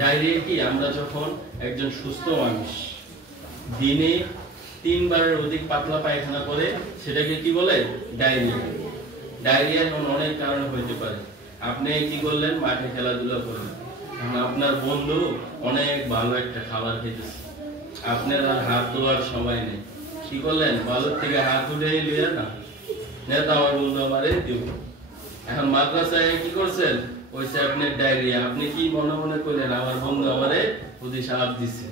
ডায়রিয়া কি, আমরা যখন একজন সুস্থ মানুষ দিনে 3 বারের অধিক পাতলা পায়খানা করে, সেটাকে কি বলে ডায়রিয়া। ডায়রিয়া অনেক কারণ হইতে পারে। আপনি কি করলেন, মাঠে খেলাধুলা করলেন, আপনার বন্ধু অনেক ভালো একটা খাবার খেতেছে, আপনার আর হাত ধোয়ার সময় নেই, কি করলেন, বালুর থেকে হাত উঠে লিয়ে না নেতা আমার বন্ধু আমারে দিব। এখন মাদ্রাসায় কি করছেন, ওইসে আপনার ডায়রিয়া, আপনি কি মনে মনে করলেন, আমার বন্ধু আমারে বুদ্ধি সাপ দিচ্ছে।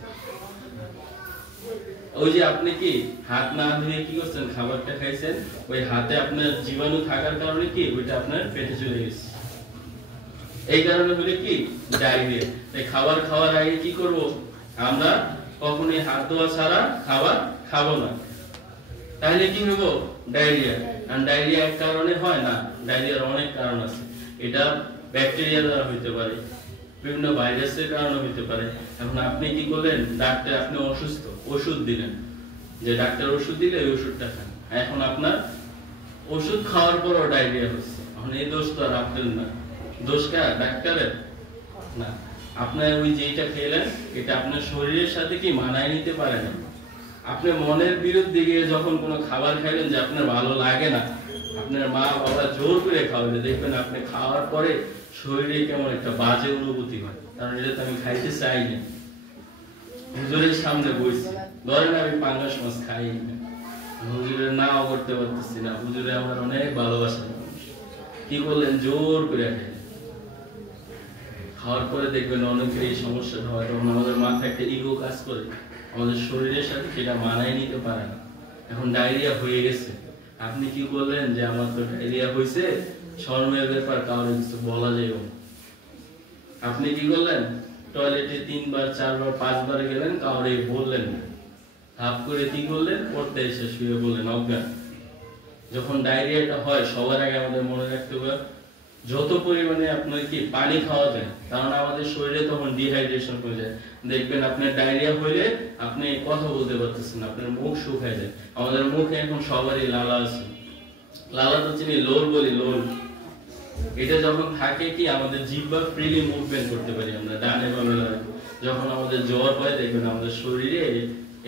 ওই যে আপনি কি হাত না ধুয়ে কি করছেন, খাবারটা খাইছেন, ওই হাতে আপনার জীবাণু থাকার কারণে কি ওইটা আপনার পেটে চলে গেছে, এই কারণে হলে কি ডায়রিয়া। তাই খাবার খাওয়ার আগে কি করব, আমরা কখনোই হাত ধোয়া ছাড়া খাবার খাবো না, তাহলে কি হবো ডায়রিয়া। আর ডায়রিয়া এক কারণে হয় না, ডায়রিয়ার অনেক কারণ আছে। এটা ব্যাকটেরিয়া দ্বারা হইতে পারে, বিভিন্ন ভাইরাসের কারণে হইতে পারে। এখন আপনি কি করলেন, ডাক্তার আপনি অসুস্থ, ওষুধ দিলেন, যে ডাক্তার ওষুধ দিলে ওই ওষুধটা খান, এখন আপনার ওষুধ খাওয়ার পরও ডায়রিয়া হচ্ছে, এখন এই দোষ তো আর আপনার না, দোষ কার, ডাক্তারের না। আপনার ওই যেটা খেলেন এটা আপনার শরীরের সাথে কি মানায় নিতে পারে না। আপনি মনের বিরুদ্ধে গিয়ে যখন কোনো খাবার খাইলেন যে আপনার ভালো লাগে না, আপনার মা বাবা জোর করে খাওয়াবে, দেখবেন আপনি খাওয়ার পরে শরীরে কেমন একটা বাজে অনুভূতি হয়, কারণ এটা তো আমি খাইতে চাই না। হুজুরের সামনে বসছি, ধরেন আমি পাঙ্গাস মাছ খাই না, হুজুরের নাও করতে পারতেছি না, হুজুরে আমার অনেক ভালোবাসা, কি করলেন, জোর করে খাইলেন, খাওয়ার পরে দেখবেন অনেকের এই সমস্যাটা হয়, তখন আমাদের মাথায় একটা ইগো কাজ করে, আমাদের শরীরের সাথে সেটা মানায় নিতে পারে না। এখন ডায়রিয়া হয়ে গেছে, আপনি কি করলেন, যে আমার তো ডায়রিয়া হয়েছে, শরমের ব্যাপার, কারোর কিছু বলা যাবে না। আপনি কি করলেন, টয়লেটে 3 বার 4 বার 5 বার গেলেন, কাউরে বললেন না, হাফ করে কি করলেন, পড়তে এসে শুয়ে বললেন অজ্ঞান। যখন ডায়রিয়াটা হয় সবার আগে আমাদের মনে রাখতে হবে যত পরিমাণে আপনার কি পানি খাওয়া যায়, কারণ আমাদের শরীরে তখন ডিহাইড্রেশন হয়ে যায়। দেখবেন আপনার ডায়রিয়া হইলে আপনি কথা বলতে পারতেছেন, আপনার মুখ শুকায় যায়। আমাদের মুখে এখন সবারই লালা আছে, লালা তো চিনি লোল বলি, লোল। এটা যখন থাকে কি আমাদের জিহ্বা ফ্রিলি মুভমেন্ট করতে পারি আমরা ডানে বামে। যখন আমাদের জ্বর হয় দেখবেন আমাদের শরীরে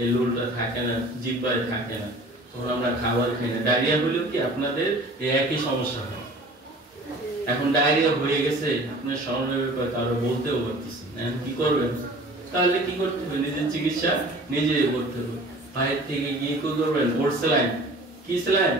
এই লোলটা থাকে না, জিহ্বায় থাকে না, তখন আমরা খাবার খাই না। ডায়রিয়া হলেও কি আপনাদের এই একই সমস্যা হয়। এখন ডায়রিয়া হয়ে গেছে, আপনার শরণের ব্যাপারে কারো বলতেও পারতেছেন, এখন কি করবেন, তাহলে কি করতে হবে, নিজের চিকিৎসা নিজেই করতে হবে। বাইরে থেকে গিয়ে কি করবেন, ওরসেলাইন, কি স্যালাইন,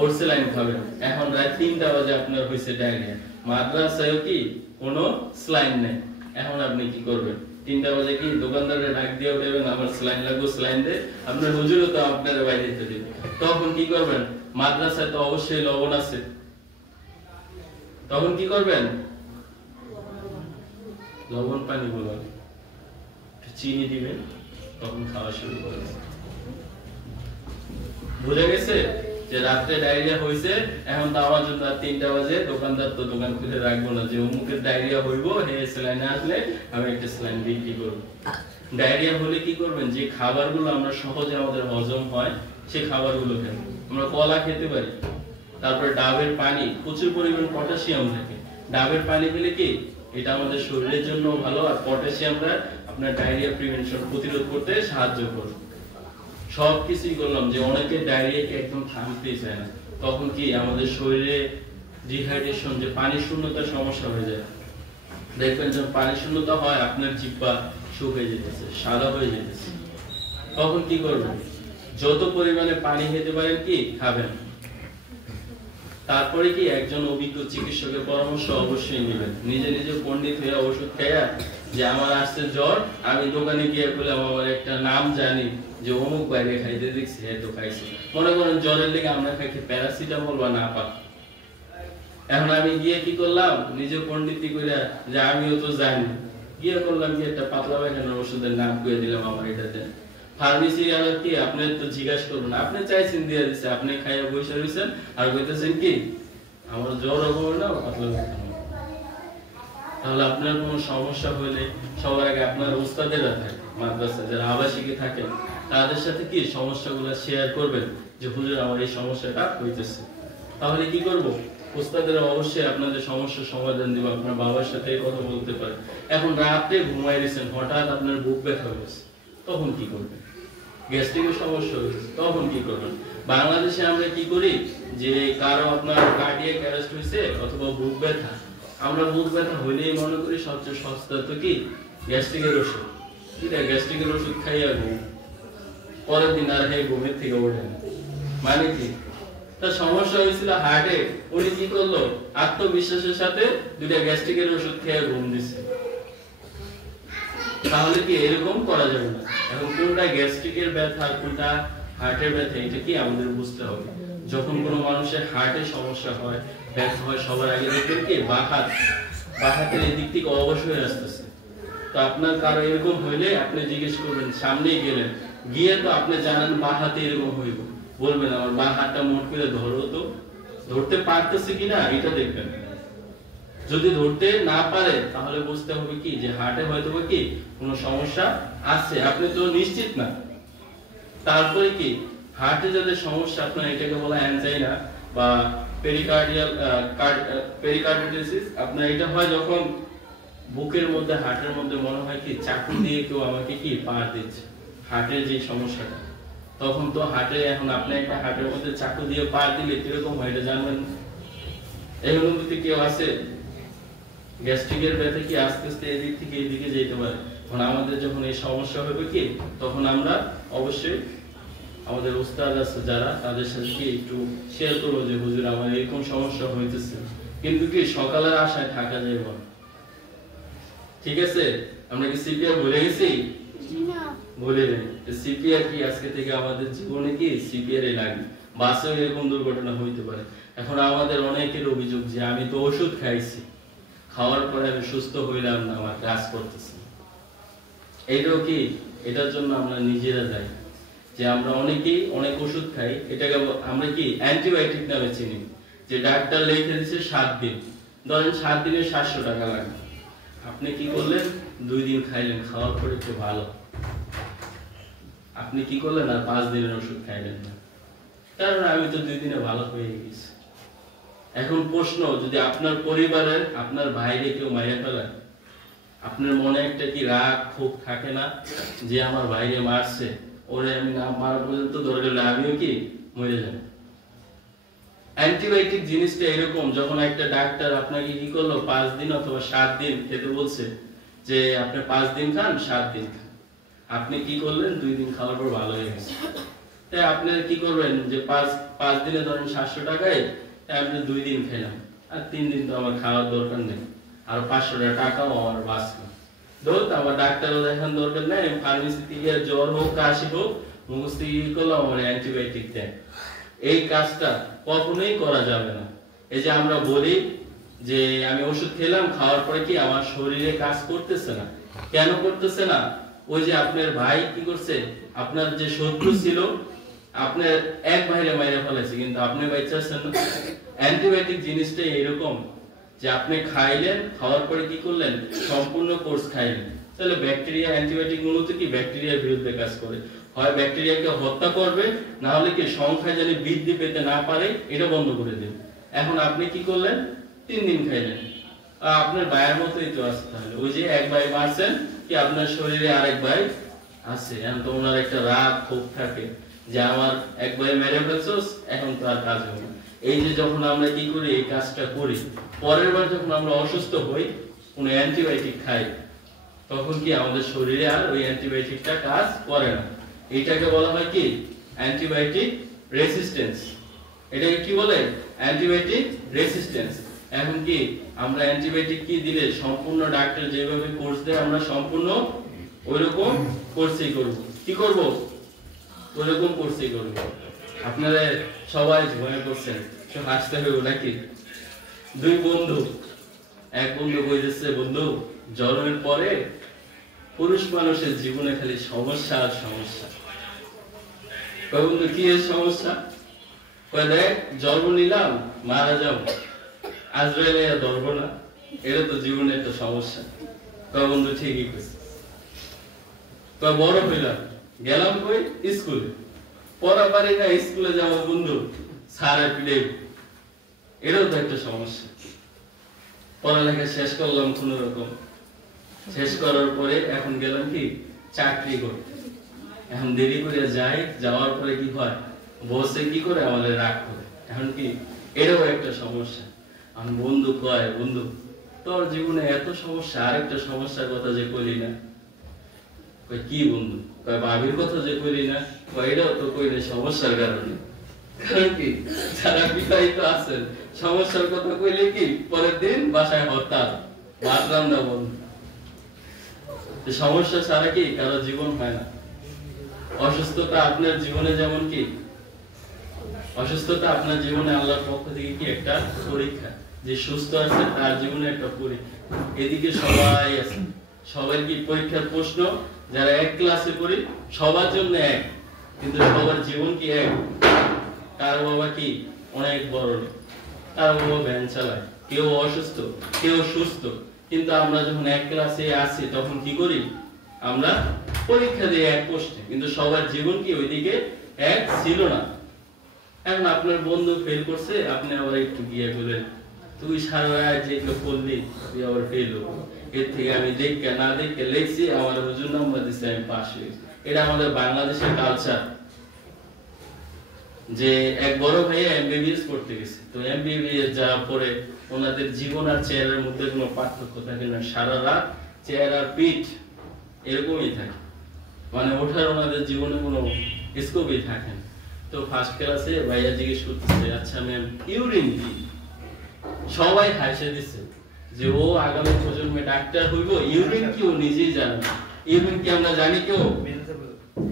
ওরসেলাইন খাবেন। এখন রাত 3টা বাজে আপনার হয়েছে ডায়রিয়া, মাদ্রাসায়ও কি কোনো স্যালাইন নেই, এখন আপনি কি করবেন, 3টা বাজে কি দোকানদারের ডাক দিয়ে দেবেন, আমার স্যালাইন লাগবে, স্যালাইন দে, আপনার হুজুরও তো আপনার বাইরে দিতে দিবে। তখন কি করবেন, মাদ্রাসায় তো অবশ্যই লবণ আছে, তখন কি করবেন, লবণ পানি বলবেন, চিনি দিবেন, তখন খাওয়া শুরু করবেন। ভুলে গেছে যে রাত্রে ডায়রিয়া হয়েছে, এখন তো আমার জন্য 3টা বাজে দোকানদার তো দোকান খুলে রাখবো না, যে অমুকের ডায়রিয়া হইব, হে স্যালাইন আসলে আমি একটা স্যালাইন বিক্রি করবো। ডায়রিয়া হলে কি করবেন, যে খাবারগুলো আমরা সহজে আমাদের হজম হয় সেই খাবারগুলো খান। আমরা কলা খেতে পারি, তারপরে ডাবের পানি, প্রচুর পরিমাণ পটাশিয়াম থাকে, ডাবের পানি পেলে কি এটা আমাদের শরীরের জন্য ভালো। আর পটাশিয়ামটা আপনার ডায়রিয়া প্রিভেনশন প্রতিরোধ করতে সাহায্য করে। সবকিছুই করলাম যে অনেকে ডায়রিয়াকে একদম থামতেই চায় না, তখন কি আমাদের শরীরে ডিহাইড্রেশন, যে পানি শূন্যতার সমস্যা হয়ে যায়। দেখবেন যখন পানি শূন্যতা হয় আপনার জিহ্বা শুকিয়ে যেতেছে, সাদা হয়ে যেতেছে। তখন কি করবেন? যত পরিমাণে পানি খেতে পারেন কি খাবেন। তারপরে কি একজন অভিজ্ঞ চিকিৎসকের পরামর্শ অবশ্যই নেবেন। নিজে নিজে পণ্ডিত হয়ে ওষুধ খাইয়া যে আমার আসছে জ্বর, আমি দোকানে গিয়ে বললাম আমার একটা নাম জানি যে অমুক বাইরে খাইতে দেখছি, হ্যাঁ তো খাইছি। মনে করেন জ্বরের লেগে আমরা খাই প্যারাসিটামল বা নাপা। এখন আমি গিয়ে কি করলাম, নিজে পণ্ডিতি করে যে আমিও তো জানি, গিয়ে করলাম কি একটা পাতলা পায়খানার ওষুধের নাম করে দিলাম আমার এটা দেন। ফার্মেসি আর কি আপনি তো জিজ্ঞাসা করবেন, আপনি চাইছেন দিয়ে দিচ্ছে, আপনি খাইয়া বসে রয়েছেন আর কইতেছেন কি আমার জ্বর হবে না পাতলা পায়খানা। তাহলে আপনার কোনো সমস্যা হলে সবার আগে আপনার উস্তাদেরা থাকে মাদ্রাসা, যারা আবাসিকে থাকেন, তাদের সাথে কি সমস্যাগুলো শেয়ার করবেন যে হুজুর আমার এই সমস্যাটা হইতেছে। তাহলে কি করব? উস্তাদেরা অবশ্যই আপনাদের সমস্যার সমাধান দিব। আপনার বাবার সাথে কথা বলতে পারেন। এখন রাতে ঘুমাই দিয়েছেন, হঠাৎ আপনার বুক ব্যথা হয়েছে, তখন কি করবেন? গ্যাস্ট্রিকের সমস্যা হয়েছে, তখন কি করবেন? বাংলাদেশে আমরা কি করি যে কারো আপনার কার্ডিয়াক অ্যারেস্ট হয়েছে অথবা বুক ব্যথা, আমরা বুক ব্যথা হইলেই মনে করি সবচেয়ে সস্তা তো কি গ্যাস্ট্রিকের ওষুধ। এটা গ্যাস্ট্রিকের ওষুধ খাইয়া ঘুম, পরের দিন আর হে ঘুমের থেকে ওঠে না। মানে কি? তার সমস্যা হয়েছিল হার্টে, উনি কি করলো আত্মবিশ্বাসের সাথে দুইটা গ্যাস্ট্রিকের ওষুধ খেয়ে ঘুম দিচ্ছে। তাহলে কি এরকম করা যাবে না। এখন কোনটা গ্যাস্ট্রিকের ব্যথা কোনটা হার্টের ব্যথা এটা কি আমাদের বুঝতে হবে। যখন কোনো মানুষের হার্টের সমস্যা হয়, ব্যথা হয়, সবার আগে দেখবেন কি বাঁ হাতের এই দিক থেকে অবশ হয়ে আসতেছে। তো আপনার কারো এরকম হইলে আপনি জিজ্ঞেস করবেন, সামনেই গেলেন, গিয়ে তো আপনি জানেন বাঁ হাতে এরকম হইব, বলবেন আমার বাঁ হাতটা মোট করে ধরো তো, ধরতে পারতেছে কিনা এটা দেখবেন। যদি ধরতে না পারে তাহলে বুঝতে হবে কি যে হার্টে হয়তো কি কোনো সমস্যা আছে, আপনি তো নিশ্চিত না। তারপরে কি হার্টে যাদের সমস্যা আপনার এটাকে বলা অ্যানজাইনা বা পেরিকার্ডিটিস। আপনার এটা হয় যখন বুকের মধ্যে হার্টের মধ্যে মনে হয় কি চাকু দিয়ে কেউ আমাকে কি পার দিচ্ছে, হার্টের যে সমস্যাটা। তখন তো হার্টে এখন আপনি একটা হার্টের মধ্যে চাকু দিয়ে পার দিলে কিরকম হয় এটা জানবেন। এই অনুভূতি কেউ আছে? গ্যাস্ট্রিকের ব্যথা কি আস্তে আস্তে এদিক থেকে এদিকে যেতে পারে। এখন আমাদের যখন এই সমস্যা হবে কি তখন আমরা অবশ্যই আমাদের উস্তাদ আছে যারা, তাদের সাথে কি একটু শেয়ার করবো যে হুজুর আমার এরকম সমস্যা হইতেছে। কিন্তু কি সকালের আশায় থাকা যায় না, ঠিক আছে? আমরা কি সিপিআর ভুলে গেছি? ভুলে নেই। সিপিআর কি আজকে থেকে আমাদের জীবনে কি সিপিআর এ লাগে। বাসেও এরকম দুর্ঘটনা হইতে পারে। এখন আমাদের অনেকের অভিযোগ যে আমি তো ওষুধ খাইছি, খাওয়ার পরে আমি সুস্থ হইলাম না, আমার কাজ করতেছে। এইটাও কি এটার জন্য আমরা নিজেরা দায়ী যে আমরা অনেকেই অনেক ওষুধ খাই, এটাকে আমরা কি অ্যান্টিবায়োটিক নামে চিনি। যে ডাক্তার লিখে দিয়েছে 7 দিন, ধরেন 7 দিনে 700 টাকা লাগে। আপনি কি করলেন 2 দিন খাইলেন, খাওয়ার পরে একটু ভালো, আপনি কি করলেন আর 5 দিনের ওষুধ খাইলেন না, কারণ আমি তো 2 দিনে ভালো হয়ে গেছি। এখন প্রশ্ন, যদি আপনার পরিবারের আপনার ভাইরে কেউ মাইরা ফেলে, আপনার মনে একটা কি রাগ ক্ষোভ থাকে না যে আমার ভাইরে মারছে, ওরে আমি না মারা পর্যন্ত ধরে গেলে আমিও কি মরে যাব। অ্যান্টিবায়োটিক জিনিসটা এরকম, যখন একটা ডাক্তার আপনাকে কি করলো 5 দিন অথবা 7 দিন খেতে বলছে যে আপনি 5 দিন খান 7 দিন খান, আপনি কি করলেন 2 দিন খাওয়ার পর ভালো হয়ে গেছে। তাই আপনি কি করবেন যে 5 দিনে ধরেন 700 টাকায় আপনি 2 দিন খেলাম, আর 3 দিন তো আমার খাওয়ার দরকার নেই, আর 500 টাকাও আমার বাঁচলো। ধরুন আমার ডাক্তারও দেখার দরকার নেই, ফার্মেসি থেকে জ্বর হোক কাশি হোক মুখস্থ কি করলাম আমার অ্যান্টিবায়োটিক দেয়। এই কাজটা কখনোই করা যাবে না। এই যে আমরা বলি যে আমি ওষুধ খেলাম, খাওয়ার পরে কি আমার শরীরে কাজ করতেছে না, কেন করতেছে না? ওই যে আপনার ভাই কি করছে, আপনার যে শত্রু ছিল আপনার এক ভাইরে মাইরে ফেলেছে, কিন্তু আপনি বাইচাচ্ছেন না। অ্যান্টিবায়োটিক জিনিসটা এরকম যে আপনি খাইলেন, খাওয়ার পরে কি করলেন সম্পূর্ণ কোর্স খাইলেন, তাহলে ব্যাকটেরিয়া অ্যান্টিবায়োটিক মূলত কি ব্যাকটেরিয়ার বিরুদ্ধে কাজ করে, হয় ব্যাকটেরিয়াকে হত্যা করবে, না হলে কি সংখ্যা যেন বৃদ্ধি পেতে না পারে এটা বন্ধ করে দেবে। এখন আপনি কি করলেন 3 দিন খাইলেন, আপনার ভাইয়ের মতোই তো আছে। তাহলে ওই যে এক ভাই মারছেন কি আপনার শরীরে আরেক ভাই আছে, এখন তো ওনার একটা রাগ ক্ষোভ থাকে যে আমার এক ভাই মেরে ফেলছস, এখন তো আর কাজ হবে না। এই যে যখন আমরা কি করি এই কাজটা করি, পরের বার যখন আমরা অসুস্থ হই কোনো অ্যান্টিবায়োটিক খাই, তখন কি আমাদের শরীরে আর ওই অ্যান্টিবায়োটিকটা কাজ করে না। এটাকে বলা হয় কি অ্যান্টিবায়োটিক রেসিস্ট্যান্স। এটাকে কি বলে অ্যান্টিবায়োটিক রেসিস্ট্যান্স। এখন কি আমরা অ্যান্টিবায়োটিক কি দিলে সম্পূর্ণ ডাক্তার যেভাবে কোর্স দেয় আমরা সম্পূর্ণ ওইরকম কোর্সই করব। কি করব? ওইরকম কোর্সই করব। আপনারা সবাই ভয় করছেন, সব হাসতে হবে নাকি? দুই বন্ধু, এক বন্ধু কইতেছে বন্ধু জন্মের পরে পুরুষ মানুষের জীবনে খালি সমস্যা আর সমস্যা। কয় বন্ধু কি এর সমস্যা? কয় দেখ জন্ম নিলাম মারা যাবো, আজরাইলে ধরবো না, এটা তো জীবনে একটা সমস্যা। কয় বন্ধু ঠিকই কইছে। কয় বড় হইলাম গেলাম কই স্কুলে, পড়া পারি না, স্কুলে যাবো বন্ধু সারা পিড়ে, এটাও তো একটা সমস্যা। পড়ালেখা শেষ করলাম কোন রকম, শেষ করার পরে এখন গেলাম কি চাকরি করতে, এখন দেরি করে যাই, যাওয়ার পরে কি হয় বসে কি করে আমাদের রাগ করে, এখন কি এটাও একটা সমস্যা। আমি বন্ধু কয় বন্ধু তোর জীবনে এত সমস্যা, আরেকটা সমস্যার কথা যে কইলি না। কয় কি বন্ধু? কয় ভাবির কথা যে কইলি না। কয় এটাও তো কইলে সমস্যার কারণে। কারণ কি যারা বিবাহিত আছেন সমস্যার কথা কইলে কি পরের দিন বাসায় হরতাল, ভাত রান্না বন্ধ। সমস্যা ছাড়া কি কারো জীবন হয় না। অসুস্থতা আপনার জীবনে যেমন কি অসুস্থতা আপনার জীবনে আল্লাহর পক্ষ থেকে কি একটা পরীক্ষা, যে সুস্থ আছে তার জীবনে একটা পরীক্ষা। এদিকে সবাই আছে, সবাই কি পরীক্ষার প্রশ্ন, যারা এক ক্লাসে পড়ি সবার জন্য এক, কিন্তু সবার জীবন কি এক? কারো বাবা কি অনেক বড়, কারো বাবা ভ্যান চালায়, কেউ অসুস্থ কেউ সুস্থ, কিন্তু আমরা যখন এক ক্লাসে আসি তখন কি করি? আমরা পরীক্ষা দিই এক প্রশ্নে, কিন্তু সবার জীবন কি ওইদিকে এক ছিল না। এখন আপনার বন্ধু ফেল করছে, আপনি আবার একটু গিয়ে বলেন তুই সারা রাত যেগুলো পড়লি তুই আবার ফেল হবো, এর থেকে আমি দেখে না দেখে লিখছি, আমার হুজুর নাম্বার দিচ্ছে, আমি পাস হয়েছি। এটা আমাদের বাংলাদেশের কালচার। যে এক বড় ভাইয়া এমবিবিএস করতে গেছে, তো এমবিবিএস যা পড়ে ওনাদের জীবন আর চেহারার মধ্যে কোনো পার্থক্য থাকে না, সারা রাত চেহারা পিঠ এরকমই থাকে, মানে ওঠার ওনাদের জীবনে কোনো স্কোপই থাকে না। তো ফার্স্ট ক্লাসে ভাইয়া জিজ্ঞেস করতেছে আচ্ছা ম্যাম ইউরিন কি? সবাই হাসে দিচ্ছে যে ও আগামী প্রজন্মে ডাক্তার হইব, ইউরিন কি ও নিজেই জানে না। ইউরিন কি আমরা জানি? কেউ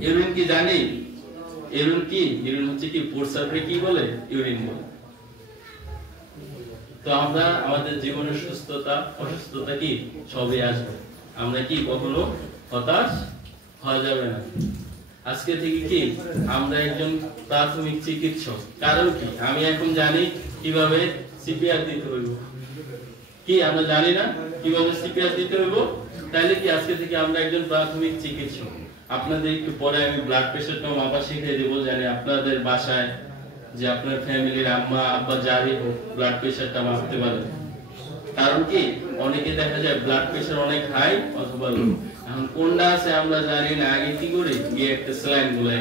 ইউরিন কি জানি? ইউরিন কি? ইউরিন হচ্ছে কি প্রস্রাবকে কি বলে? ইউরিন বলে। তো আমরা আমাদের জীবনের সুস্থতা অসুস্থতা কি সবই আসবে, আমরা কি কখনো হতাশ হওয়া যাবে না। আজকে থেকে কি আমরা একজন প্রাথমিক চিকিৎসক, কারণ কি আমি এখন জানি কিভাবে সিপিআর দিতে হইব, কি আমরা জানি না কিভাবে সিপিআর দিতে হইব, তাইলে কি আজকে থেকে আমরা একজন প্রাথমিক চিকিৎসক। আপনাদের একটু পরে আমি ব্লাড প্রেশারটা মাপা শিখিয়ে দেবো, জানি আপনাদের বাসায় যে আপনার ফ্যামিলির আম্মা আব্বা যারই হোক ব্লাড প্রেশারটা মাপতে পারে। কারণ কি অনেকে দেখা যায় ব্লাড প্রেশার অনেক হাই অথবা লো, এখন কোনটা আছে আমরা জানি না, আগে কি করি গিয়ে একটা স্যালাইন গুলাই,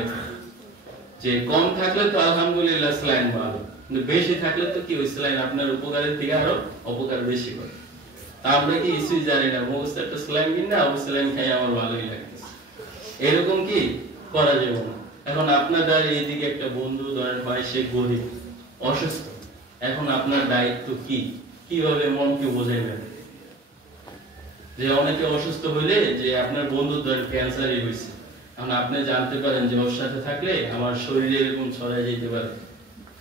যে কম থাকলে তো আলহামদুলিল্লাহ স্যালাইন ভালো, কিন্তু বেশি থাকলে তো কি ওই স্যালাইন আপনার উপকারের থেকে আরো অপকার বেশি করে। তা আমরা কি কিছুই জানি না, মুখস্থ একটা স্যালাইন কিনা ওই স্যালাইন খাই আমার ভালোই লাগতেছে, এরকম কি করা যাবে না। এখন আপনাদের এইদিকে একটা বন্ধু ধরেন হয় সে গরিব অসুস্থ, এখন আপনার দায়িত্ব কি কিভাবে মনকে বোঝাইবেন। যে অনেকে অসুস্থ হইলে যে আপনার বন্ধু ধরেন ক্যান্সারই হয়েছে, এখন আপনি জানতে পারেন যে ওর সাথে থাকলে আমার শরীরে এরকম ছড়াই যেতে পারে,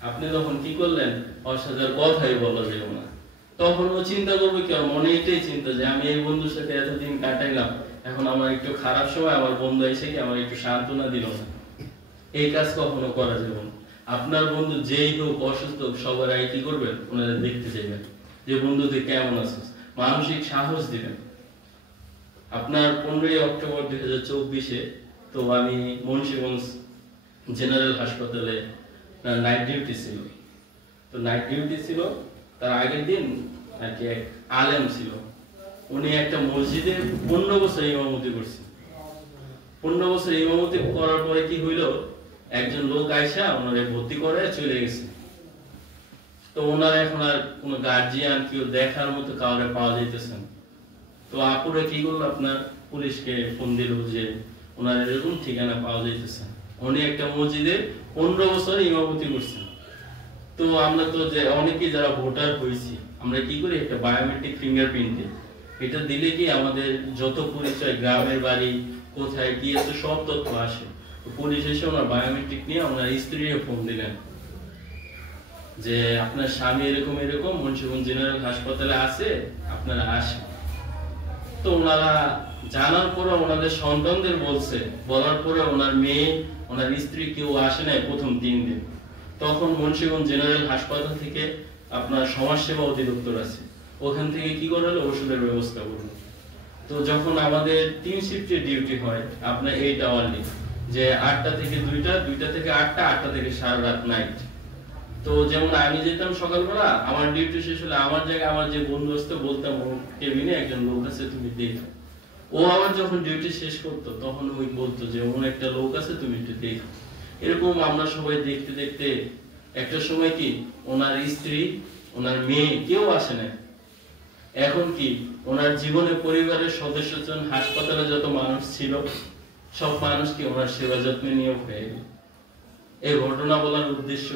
আপনি তখন কি করলেন? ওর সাথে কথাই বলা যাবে না। তখন ও চিন্তা করবে কি, মনে এটাই চিন্তা যে আমি এই বন্ধুর সাথে এতদিন কাটাইলাম, এখন আমার একটু খারাপ সময় আমার বন্ধু এসে কি আমার একটু সান্ত্বনা দিল না। এই কাজ কখনো করা যাবে না। আপনার বন্ধু যেই হোক অসুস্থ হোক সবার আগে কি করবেন? ওনারা দেখতে চাইবেন যে বন্ধু তুই কেমন আছিস, মানসিক সাহস দিবেন। আপনার 15 অক্টোবর 2024-এ তো আমি মুন্সিগঞ্জ জেনারেল হাসপাতালে নাইট ডিউটি ছিল, তো নাইট ডিউটি ছিল, তার আগের দিন আর কি এক আলেম ছিল, উনি একটা মসজিদে 15 বছর ইমামতি করছে। 15 বছর ইমামতি করার পরে কি হইলো, একজন লোক আইসা ওনারে ভর্তি করে চলে গেছে। তো ওনার এখন আর কোনো গার্জিয়ান কেউ দেখার মতো কাউরে পাওয়া যাইতেছে না। তো আপুরে কি করলো, আপনার পুলিশকে ফোন দিল যে ওনার এরকম ঠিকানা পাওয়া যাইতেছে। উনি একটা মসজিদে 15 বছর ইমামতি করছেন। তো আমরা তো যে অনেকেই যারা ভোটার হয়েছি, আমরা কি করি, একটা বায়োমেট্রিক ফিঙ্গারপ্রিন্ট এটা দিলে কি আমাদের যত পরিচয়, গ্রামের বাড়ি কোথায় কি আছে সব তথ্য আসে। তো পুলিশ এসে ওনার বায়োমেট্রিক নিয়ে ওনার স্ত্রীকে ফোন দিলেন যে আপনার স্বামী এরকম এরকম মুন্সিগঞ্জ জেনারেল হাসপাতালে আছে, আপনারা আসেন। তো ওনারা জানার পরে ওনাদের সন্তানদের বলছে, বলার পরে ওনার মেয়ে ওনার স্ত্রী কেউ আসে নাই প্রথম 3 দিন। তখন মুন্সিগঞ্জ জেনারেল হাসপাতাল থেকে আপনার সমাজসেবা অধিদপ্তর আছে, ওখান থেকে কি করলো, ওষুধের ব্যবস্থা করলো। তো যখন আমাদের 3 শিফটের ডিউটি হয় আপনার 8 আওয়ারলি, যে 8টা থেকে 2টা, 2টা থেকে 8টা, 8টা থেকে সারা রাত নাইট। তো যেমন আমি যেতাম সকালবেলা, আমার ডিউটি শেষ হলে আমার জায়গায় আমার যে বন্ধু আসতো বলতাম কেবিনে একজন লোক আছে তুমি দেখো। ও আবার যখন ডিউটি শেষ করতো তখন ওই বলতো যে ওর একটা লোক আছে তুমি একটু দেখো। এরকম আমরা সবাই দেখতে দেখতে একটা সময় কি ওনার স্ত্রী ওনার মেয়ে কেউ আসে না। এখন কি ওনার জীবনে পরিবারের সদস্যজন হাসপাতালে যত মানুষ ছিল সব মানুষ কি ওনার সেবা যত্নে নিয়োগ হয়ে গেল। এই ঘটনা বলার উদ্দেশ্য,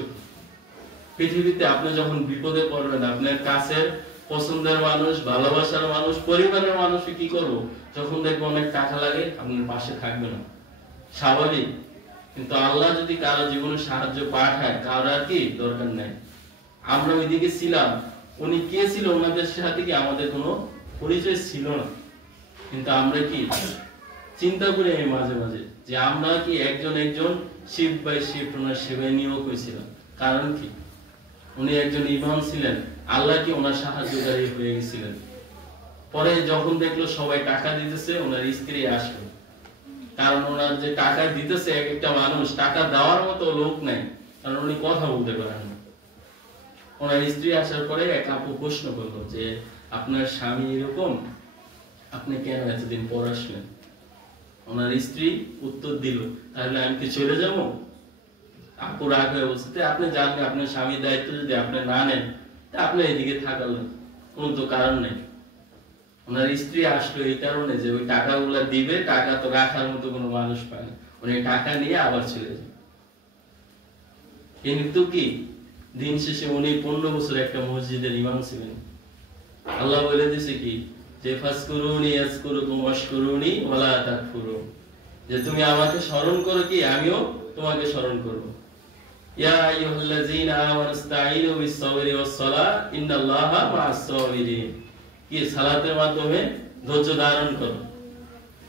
পৃথিবীতে আপনি যখন বিপদে পড়বেন আপনার কাছের পছন্দের মানুষ, ভালোবাসার মানুষ, পরিবারের মানুষ কি করবো, যখন দেখবো অনেক টাকা লাগে আপনার পাশে থাকবে না, স্বাভাবিক। কিন্তু আল্লাহ যদি কারো জীবনে সাহায্য পাঠায়, কারো আর কি দরকার নাই। আমরা ওইদিকে ছিলাম, উনি কে ছিল ওনাদের সাথে কি আমাদের কোনো পরিচয় ছিল না, কিন্তু আমরা কি চিন্তা করি আমি মাঝে মাঝে যে আমরা কি একজন শিফট বাই শিফট ওনার সেবায় নিয়োগ হয়েছিলাম। কারণ কি উনি একজন ইমাম ছিলেন, আল্লাহ কি ওনার সাহায্যকারী হয়ে গেছিলেন। পরে যখন দেখলো সবাই টাকা দিতেছে, ওনার স্ত্রী আসলো, কারণ ওনার যে টাকা দিতেছে এক একটা মানুষ, টাকা দেওয়ার মতো লোক নাই, কারণ উনি কথা বলতে পারেন না। ওনার স্ত্রী আসার পরে এক আপু প্রশ্ন করলো যে আপনার স্বামী এরকম, আপনি কেন এতদিন পর আসলেন। ওনার স্ত্রী উত্তর দিল তাহলে আমি কি চলে যাবো। আপু রাগ হয়ে বলছে আপনি জানবেন আপনার স্বামীর দায়িত্ব যদি আপনি না নেন তা আপনি এদিকে থাকালেন, কোনো তো কারণ নেই। ওনার স্ত্রী আসলো এই কারণে যে ওই টাকাগুলা দিবে, টাকা তো রাখার মতো কোনো মানুষ পায় না, উনি টাকা নিয়ে আবার চলে যান। কিন্তু কি দিন শেষে উনি 15 বছর একটা মসজিদের ইমাম ছিলেন। আল্লাহ বলে দিয়েছে কি যে ফাসকুরুনি ইয়াজকুরুকুম ওয়াশকুরুনি ওয়ালা তাকফুরুন, যে তুমি আমাকে স্মরণ করো কি আমিও তোমাকে স্মরণ করব। ইয়া আইয়ুহাল্লাযীনা আমানু ইসতাঈনু বিস-সাবরি ওয়াস-সালাহ ইন্নাল্লাহা মা'আস-সাবিরিন, কি সালাতের মাধ্যমে ধৈর্য ধারণ করো।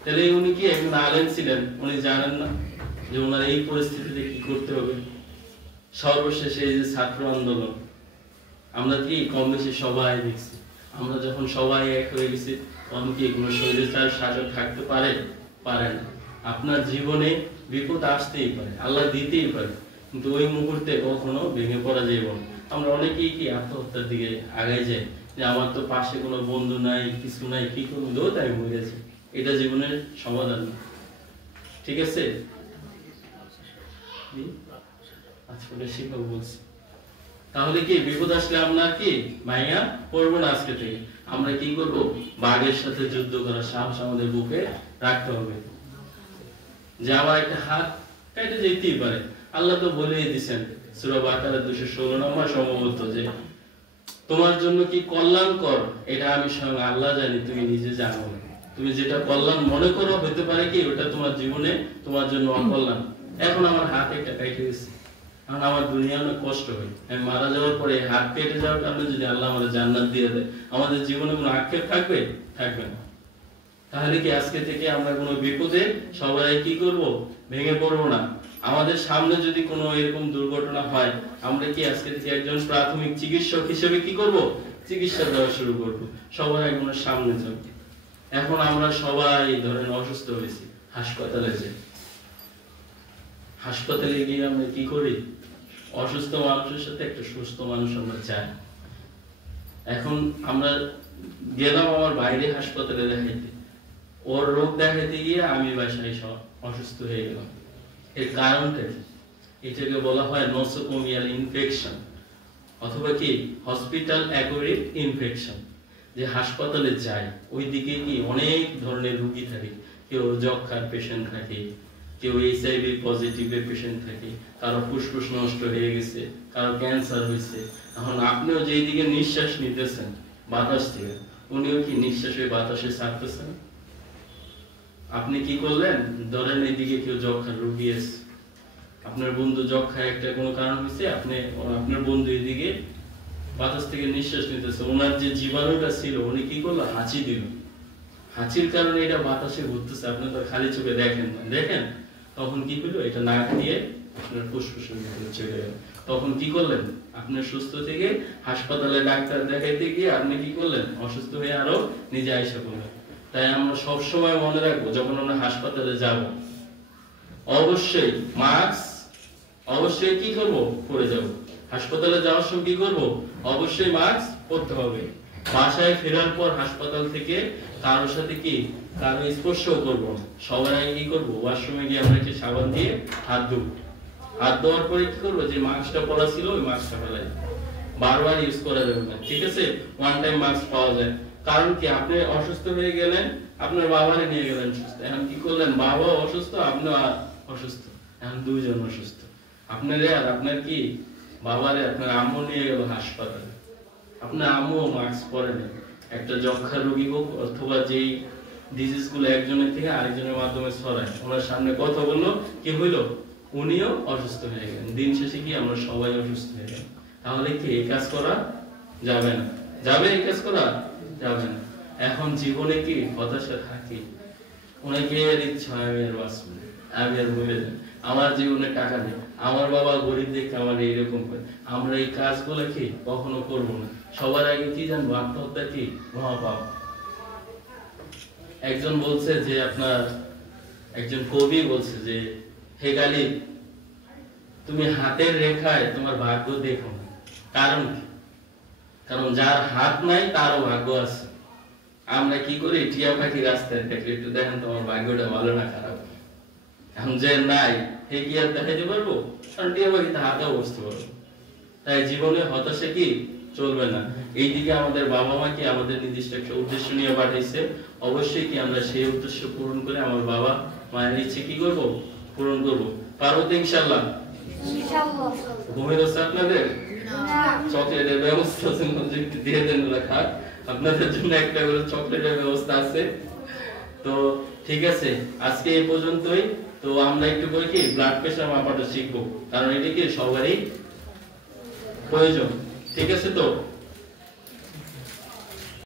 তাহলে উনি কি একজন আলেম ছিলেন, উনি জানেন না যে ওনার এই পরিস্থিতিতে কি করতে হবে। সর্বশেষে এই যে ছাত্র আন্দোলন আমরা কি কম বেশি সবাই দেখছি, আমরা যখন সবাই এক হয়ে গেছি তখন কি কোনো স্বৈরাচার শাসক থাকতে পারে না। আপনার জীবনে বিপদ আসতেই পারে, আল্লাহ দিতেই পারে, কিন্তু ওই মুহূর্তে কখনো ভেঙে পড়া যাবে না। আমরা অনেকেই কি আত্মহত্যার দিকে আগায় যাই যে আমার তো পাশে কোনো বন্ধু নাই, কিছু নাই, কি করবো তাই মরেছে। এটা জীবনের সমাধান না, ঠিক আছে। শিক্ষক বলছি তাহলে কি বিপদ আসলে আমরা কি মাইয়া পড়বো না। আজকে থেকে আমরা কি করব, বাঘের সাথে যুদ্ধ করার সাহস আমাদের বুকে রাখতে হবে। যে আমার একটা হাত কেটে যেতেই পারে, আল্লাহ তো বলেই দিয়েছেন সূরা বাকারা 216 নম্বর সম্ভবত, যে তোমার জন্য কি কল্যাণকর এটা আমি স্বয়ং আল্লাহ জানি, তুমি নিজে জানো না। তুমি যেটা কল্যাণ মনে করো হতে পারে কি ওটা তোমার জীবনে তোমার জন্য অকল্যাণ। এখন আমার হাত একটা কেটে গেছে, এখন আমার দুনিয়া অনেক কষ্ট হয়, আমি মারা যাওয়ার পরে হাত কেটে যাওয়ার কারণে যদি আল্লাহ আমাদের জান্নাত দিয়ে দেয়, আমাদের জীবনে কোনো আক্ষেপ থাকবে না। তাহলে কি আজকে থেকে আমরা কোনো বিপদে সবাই কি করব, ভেঙে পড়বো না। আমাদের সামনে যদি কোনো এরকম দুর্ঘটনা হয়, আমরা কি আজকে থেকে একজন প্রাথমিক চিকিৎসক হিসেবে কি করব, চিকিৎসা দেওয়া শুরু করব, সবার একজনের সামনে যাব। এখন আমরা সবাই ধরেন অসুস্থ হয়েছি, হাসপাতালে গিয়ে আমরা কি করি, অসুস্থ মানুষের সাথে একটা সুস্থ মানুষ আমরা চাই। এখন আমরা গেলাম আমার বাইরে হাসপাতালে দেখাইতে, ওর রোগ দেখাইতে গিয়ে আমি বাসায় অসুস্থ হয়ে গেলাম। এর কারণটা এটাকে বলা হয় নসোকোমিয়াল ইনফেকশন অথবা কি হসপিটাল অ্যাকোয়ার্ড ইনফেকশন। যে হাসপাতালে যায় ওইদিকে কি অনেক ধরনের রোগী থাকে, কেউ যক্ষার পেশেন্ট থাকে, কেউ HIV পজিটিভের পেশেন্ট থাকে, কারো ফুসফুস নষ্ট হয়ে গেছে, কারো ক্যান্সার হয়েছে। এখন আপনিও যেই দিকে নিঃশ্বাস নিতেছেন বাতাস থেকে, উনিও কি নিঃশ্বাস হয়ে বাতাসে ছাড়তেছেন। আপনি কি করলেন, ধরেন এইদিকে কেউ যক্ষার রোগী আছে, আপনার বন্ধু যক্ষায় একটা কোনো কারণ হয়েছে, আপনার বন্ধু এদিকে বাতাস থেকে নিঃশ্বাস নিতেছে, ওনার যে জীবাণুটা ছিল উনি কি করলো, হাঁচি দিল। হাঁচির কারণে এটা বাতাসে ঘুরতেছে, আপনি তো খালি চোখে দেখেন না, দেখেন তখন কি হলো, এটা নাক দিয়ে আপনার ফুসফুসের ভিতরে চলে গেল। তখন কি করলেন, আপনার সুস্থ থেকে হাসপাতালে ডাক্তার দেখাইতে গিয়ে আপনি কি করলেন, অসুস্থ হয়ে আরো নিজে আইসা করলেন। তাই আমরা সব সময় মনে রাখবো, যখন আমরা হাসপাতালে যাব অবশ্যই মাস্ক অবশ্যই কি করব, পরে যাব। হাসপাতালে যাওয়ার সময় কি করব, অবশ্যই মাস্ক পরতে হবে। বাসায় ফেরার পর হাসপাতাল থেকে কারোর সাথে কি কারো স্পর্শ করব, সবার আগে কি করব, ওয়াশরুমে গিয়ে আমরা কি সাবান দিয়ে হাত ধুব। হাত ধোয়ার পরে কি করব, যে মাস্কটা পরা ছিল ওই মাস্কটা ফেলাই, বারবার ইউজ করা যাবে না, ঠিক আছে। ওয়ান টাইম মাস্ক পাওয়া যায়। কারণ কি, আপনি অসুস্থ হয়ে গেলেন, আপনার বাবারে নিয়ে গেলেন সুস্থ, এখন কি করলেন, বাবা অসুস্থ, আপনিও অসুস্থ, এখন দুইজন অসুস্থ। আপনারে আর আপনার কি বাবারে আপনার আম্মু নিয়ে গেল হাসপাতালে, আপনার আম্মুও মাস্ক পরে নেই। একটা যক্ষা রোগী হোক অথবা যেই ডিজিজ গুলো একজনের থেকে আরেকজনের মাধ্যমে ছড়ায়, ওনার সামনে কথা বললো, কি হইলো, উনিও অসুস্থ হয়ে গেলেন। দিন শেষে কি আমরা সবাই অসুস্থ হয়ে গেলাম। তাহলে কি এই কাজ করা যাবে না, যাবে এই কাজ করা যাবে না। এখন জীবনে কি হতাশা থাকে, অনেকের ইচ্ছা আমি আর বাঁচবো, আমি আর মরে যাই, আমার জীবনে টাকা নেই, আমার বাবা গরিব দেখে আমার এইরকম করে। আমরা এই কাজগুলো কি কখনো করবো না। সবার আগে কি জানবো, আত্মহত্যা কি মহাপাপ। একজন বলছে যে, আপনার একজন কবি বলছে যে, হে গালিব, তুমি হাতের রেখায় তোমার ভাগ্য দেখো না। কারণ কি, কারণ যার হাত নাই তারও ভাগ্য আছে। আমরা কি করি, টিয়া পাখি রাস্তায় দেখলে একটু দেখেন তোমার ভাগ্যটা ভালো না খারাপ। এখন যে নাই সে কি আর দেখাইতে পারবো, কারণ টিয়া পাখি তো হাতেও বসতে পারবো। তাই জীবনে হতাশা কি চলবে না। এইদিকে আমাদের বাবা মা কি আমাদের নির্দিষ্ট একটা উদ্দেশ্য নিয়ে পাঠাইছে, অবশ্যই কি আমরা সেই উদ্দেশ্য পূরণ করে আমার বাবা মায়ের ইচ্ছে কি করবো, পূরণ করবো। পারবো তো ইনশাআল্লাহ। ঘুমের হচ্ছে আপনাদের চকলেটের ব্যবস্থা আছে, একটু দিয়ে দেন লেখা, আপনাদের জন্য একটা করে চকলেটের ব্যবস্থা আছে। তো ঠিক আছে, আজকে এই পর্যন্তই। তো আমরা একটু করে কি ব্লাড প্রেসার মাপাটা শিখবো, কারণ এটা কি সবারই প্রয়োজন, ঠিক আছে। তো